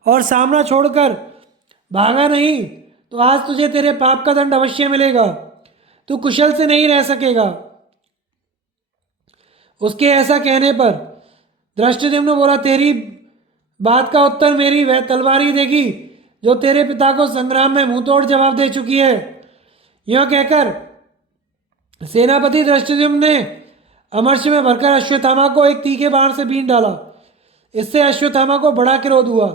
और सामना छोड़कर भागा नहीं तो आज तुझे तेरे पाप का दंड अवश्य मिलेगा। तू कुशल से नहीं रह सकेगा। उसके ऐसा कहने पर धृष्टद्युम्न बोला, तेरी बात का उत्तर मेरी वह तलवार ही देगी जो तेरे पिता को संग्राम में मुंह तोड़ जवाब दे चुकी है। यह कहकर सेनापति धृष्टद्युम्न ने अमर्ष में भरकर अश्वत्थामा को एक तीखे बाण से बीन डाला। इससे अश्वत्थामा को बड़ा क्रोध हुआ।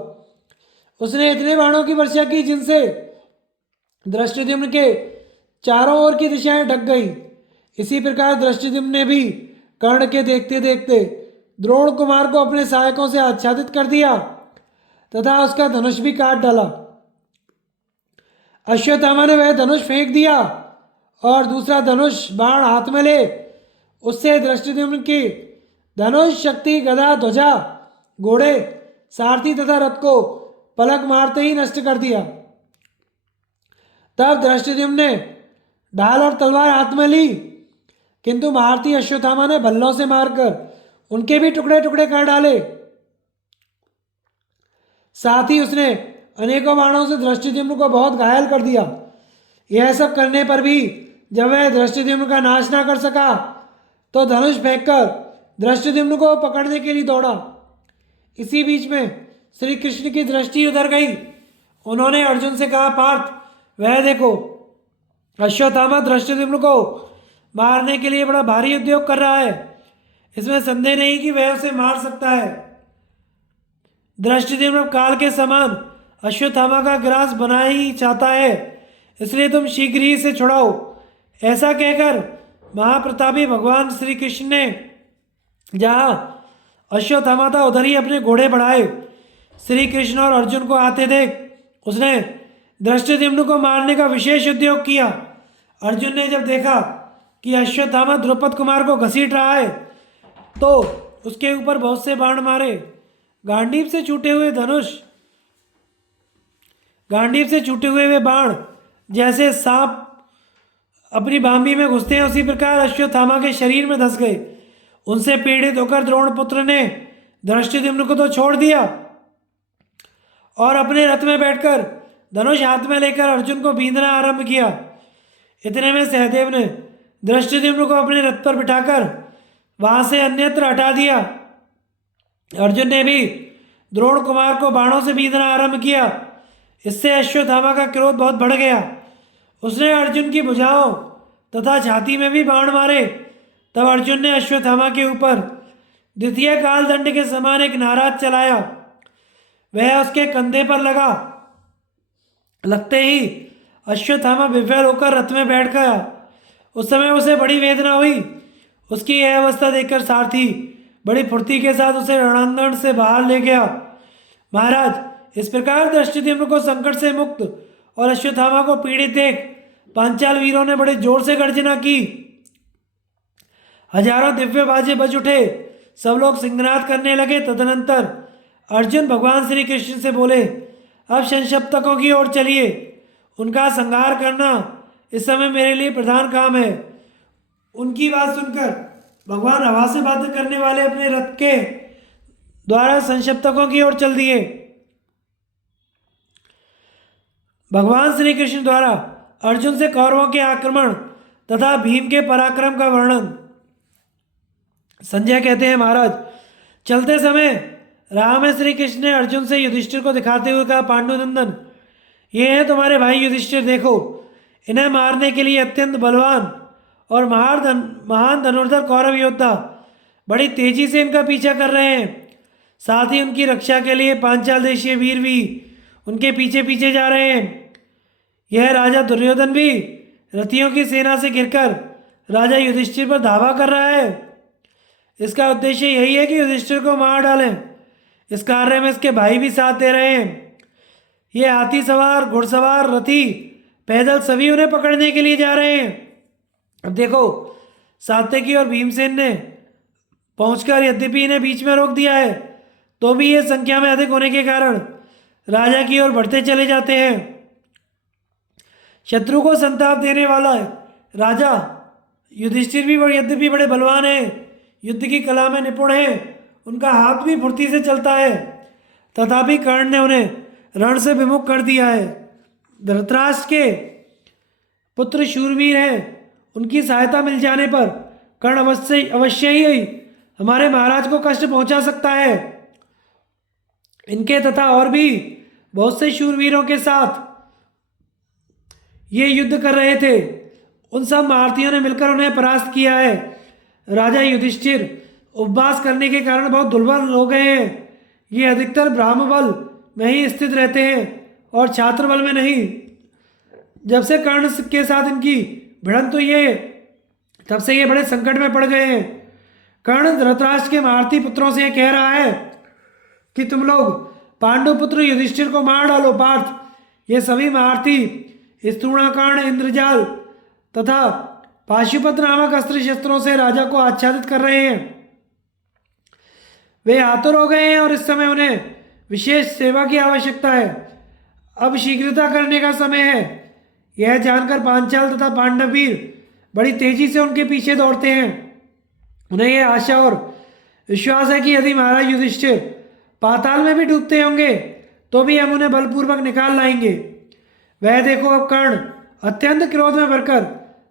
उसने इतने बाणों की वर्षा की जिनसे धृष्टद्युम्न के चारों ओर की दिशाएं ढक गई। इसी प्रकार धृष्टद्युम्न ने भी कर्ण के देखते देखते द्रोण कुमार को अपने सहायकों से आच्छादित कर दिया तथा उसका धनुष भी काट डाला। अश्वत्थामा ने वह धनुष फेंक दिया और दूसरा धनुष बाण हाथ में ले उससे धृष्टद्युम्न की धनुष, शक्ति, गदा, ध्वजा, घोड़े, सारथी तथा रथ को पलक मारते ही नष्ट कर दिया। तब धृष्टद्युम्न ने ढाल और तलवार हाथ में ली, किंतु महारथी अश्वत्थामा ने भल्लों से मारकर उनके भी टुकड़े टुकड़े कर डाले। साथ ही उसने अनेकों बाणों से धृष्टद्युम्न को बहुत घायल कर दिया। यह सब करने पर भी जब वह धृष्टद्युम्न का नाश ना कर सका तो धनुष फेंककर धृष्टद्युम्न को पकड़ने के लिए दौड़ा। इसी बीच में श्री कृष्ण की दृष्टि उधर गई। उन्होंने अर्जुन से कहा, पार्थ, वह देखो, अश्वत्थामा धृष्टद्युम्न को मारने के लिए बड़ा भारी उद्योग कर रहा है। इसमें संदेह नहीं कि वह उसे मार सकता है। धृष्टद्युम्न काल के समान अश्वत्थामा का ग्रास बनाना ही चाहता है, इसलिए तुम शीघ्र ही इसे छुड़ाओ। ऐसा कहकर महाप्रतापी भगवान श्री कृष्ण ने जहाँ अश्वत्थामा था उधर ही अपने घोड़े बढ़ाए। श्री कृष्ण और अर्जुन को आते देख उसने धृष्टद्युम्न को मारने का विशेष उद्योग किया। अर्जुन ने जब देखा कि अश्वत्थामा द्रुपद कुमार को घसीट रहा है तो उसके ऊपर बहुत से बाण मारे। गांडीव से छूटे हुए वे बाण जैसे सांप अपनी बांबी में घुसते हैं, उसी प्रकार अश्वत्थामा के शरीर में धंस गए। उनसे पीड़ित होकर द्रोणपुत्र ने धृष्टद्युम्न को तो छोड़ दिया और अपने रथ में बैठकर धनुष हाथ में लेकर अर्जुन को बींधना आरंभ किया। इतने में सहदेव ने धृष्टद्युम्न को अपने रथ पर बिठाकर वहां से अन्यत्र हटा दिया। अर्जुन ने भी द्रोण कुमार को बाणों से बींधना आरंभ किया। इससे अश्वत्थामा का क्रोध बहुत बढ़ गया। उसने अर्जुन की भुजाओं तथा छाती में भी बाण मारे। तब अर्जुन ने अश्वत्थामा के ऊपर द्वितीय काल दंड के समान एक नाराज चलाया। वह उसके कंधे पर लगा। लगते ही अश्वत्थामा विफल होकर रथ में बैठ गया। उस समय उसे बड़ी वेदना हुई। उसकी यह अवस्था देखकर सारथी बड़ी फुर्ती के साथ उसे रणांगण से बाहर ले गया। महाराज, इस प्रकार धृष्टद्युम्न को संकट से मुक्त और अश्वत्थामा को पीड़ित देख पांचाल वीरों ने बड़े जोर से गर्जना की। हजारों दिव्य बाजे बज उठे। सब लोग सिंहनाद करने लगे। तदनंतर अर्जुन भगवान श्री कृष्ण से बोले, अब संशप्तकों की ओर चलिए। उनका संहार करना इस समय मेरे लिए प्रधान काम है। उनकी बात सुनकर भगवान हवा से बातें करने वाले अपने रथ के द्वारा संक्षिप्तकों की ओर चल दिए। भगवान श्री कृष्ण द्वारा अर्जुन से कौरवों के आक्रमण तथा भीम के पराक्रम का वर्णन। संजय कहते हैं, महाराज चलते समय राह में श्री कृष्ण ने अर्जुन से युधिष्ठिर को दिखाते हुए कहा, पांडुनंदन, ये हैं तुम्हारे भाई युधिष्ठिर, देखो इन्हें मारने के लिए अत्यंत बलवान और महान धनुर्धर कौरव योद्धा बड़ी तेजी से इनका पीछा कर रहे हैं। साथ ही उनकी रक्षा के लिए पांचाल देशीय वीर भी उनके पीछे पीछे जा रहे हैं। यह राजा दुर्योधन भी रथियों की सेना से घिरकर राजा युधिष्ठिर पर धावा कर रहा है। इसका उद्देश्य यही है कि युधिष्ठिर को मार डालें। इस कार्य में इसके भाई भी साथ दे रहे हैं। ये हाथी सवार, घुड़सवार, रथी, पैदल सभी उन्हें पकड़ने के लिए जा रहे हैं। अब देखो, सात्यकी और भीमसेन ने पहुंचकर यद्यपि इन्हें बीच में रोक दिया है, तो भी ये संख्या में अधिक होने के कारण राजा की ओर बढ़ते चले जाते हैं। शत्रु को संताप देने वाला है राजा युधिष्ठिर भी यद्यपि बड़े बलवान हैं, युद्ध की कला में निपुण हैं, उनका हाथ भी फुर्ती से चलता है, तथापि कर्ण ने उन्हें रण से विमुख कर दिया है। धृतराष्ट्र के पुत्र शूरवीर हैं, उनकी सहायता मिल जाने पर कर्ण अवश्य ही हमारे महाराज को कष्ट पहुंचा सकता है। इनके तथा और भी बहुत से शूरवीरों के साथ ये युद्ध कर रहे थे। उन सब महारथियों ने मिलकर उन्हें परास्त किया है। राजा युधिष्ठिर उपवास करने के कारण बहुत दुर्बल हो गए हैं। ये अधिकतर ब्राह्म बल में ही स्थित रहते हैं और छात्र बल में नहीं। जब से कर्ण के साथ इनकी भिड़ंत हुई है, तब से ये बड़े संकट में पड़ गए हैं। कर्ण धृतराष्ट्र के महारथी पुत्रों से कह रहा है कि तुम लोग पांडुपुत्र युधिष्ठिर को मार डालो। पार्थ, ये सभी महारथी स्थूणाकर्ण, इंद्रजाल तथा पाशुपत नामक अस्त्र शस्त्रों से राजा को आच्छादित कर रहे हैं। वे आतुर हो गए हैं और इस समय उन्हें विशेष सेवा की आवश्यकता है। अब शीघ्रता करने का समय है। यह जानकर पांचाल तथा पांडव वीर बड़ी तेजी से उनके पीछे दौड़ते हैं। उन्हें यह आशा और विश्वास है कि यदि महाराज युधिष्ठिर पाताल में भी डूबते होंगे तो भी हम उन्हें बलपूर्वक निकाल लाएंगे। वह देखो, अब कर्ण अत्यंत क्रोध में भरकर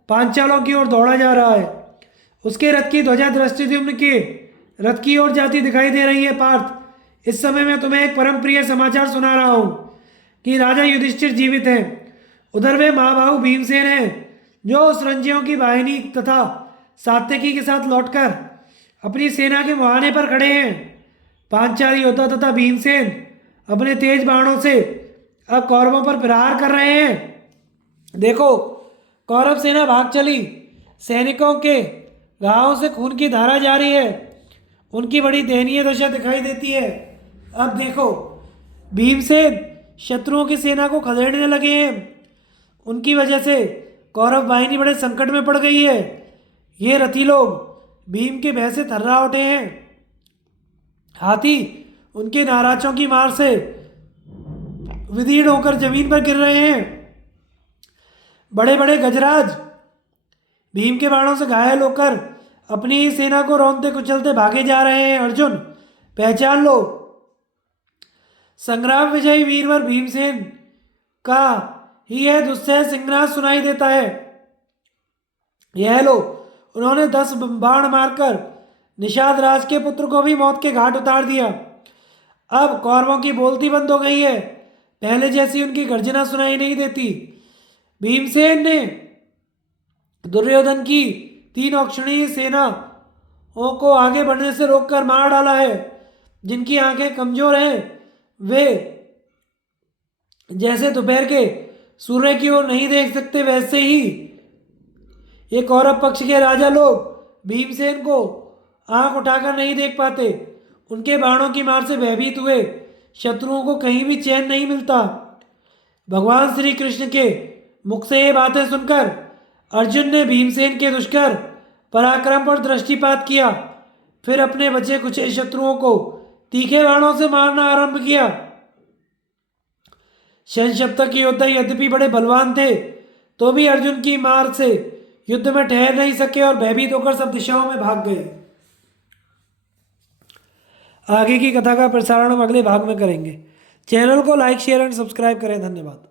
पांचालों की ओर दौड़ा जा रहा है। उसके रथ की ध्वजा धृष्टद्युम्न के रथ की ओर जाती दिखाई दे रही है। पार्थ, इस समय मैं तुम्हें एक परम प्रिय समाचार सुना रहा हूं कि राजा युधिष्ठिर जीवित हैं। उधर वे महाबाहु भीमसेन हैं, जो उस रंजियों की वाहिनी तथा सात्यकी के साथ लौटकर अपनी सेना के मुहाने पर खड़े हैं। पांचाल योद्धा तथा भीमसेन अपने तेज बाणों से अब कौरवों पर प्रहार कर रहे हैं। देखो, कौरव सेना भाग चली। सैनिकों के घावों से खून की धारा जारी है। उनकी बड़ी दयनीय दशा दिखाई देती है। अब देखो, भीमसेन शत्रुओं की सेना को खदेड़ने लगे हैं। उनकी वजह से कौरव बाहिनी बड़े संकट में पड़ गई है। ये रथी लोग भीम के भय से थर्रा उठे हैं। हाथी उनके नाराजों की मार से विदीर्ण होकर जमीन पर गिर रहे हैं। बड़े बड़े गजराज भीम के बाणों से घायल होकर अपनी ही सेना को रौंदते कुचलते भागे जा रहे हैं। अर्जुन, पहचान लो, संग्राम विजयी वीरवर भीमसेन का ही यह दुस्सह सिंहनाद सुनाई देता है। यह लो, उन्होंने 10 बाण मारकर निषाद राज के पुत्र को भी मौत के घाट उतार दिया। अब कौरवों की बोलती बंद हो गई है। पहले जैसी उनकी गर्जना सुनाई नहीं देती। भीमसेन ने दुर्योधन की 3 अक्षणीय सेनाओं को आगे बढ़ने से रोककर मार डाला है। जिनकी आंखें कमजोर हैं, वे जैसे दोपहर के सूर्य की ओर नहीं देख सकते, वैसे ही ये कौरव पक्ष के राजा लोग भीमसेन को आंख उठाकर नहीं देख पाते। उनके बाणों की मार से भयभीत हुए शत्रुओं को कहीं भी चैन नहीं मिलता। भगवान श्री कृष्ण के मुख से ये बातें सुनकर अर्जुन ने भीमसेन के दुष्कर पराक्रम पर दृष्टिपात किया। फिर अपने बचे कुचे शत्रुओं को तीखे बाणों से मारना आरंभ किया। शंशप्तक के योद्धा यद्यपि बड़े बलवान थे तो भी अर्जुन की मार से युद्ध में ठहर नहीं सके और भयभीत होकर सब दिशाओं में भाग गए। आगे की कथा का प्रसारण हम अगले भाग में करेंगे। चैनल को लाइक शेयर एंड सब्सक्राइब करें। धन्यवाद।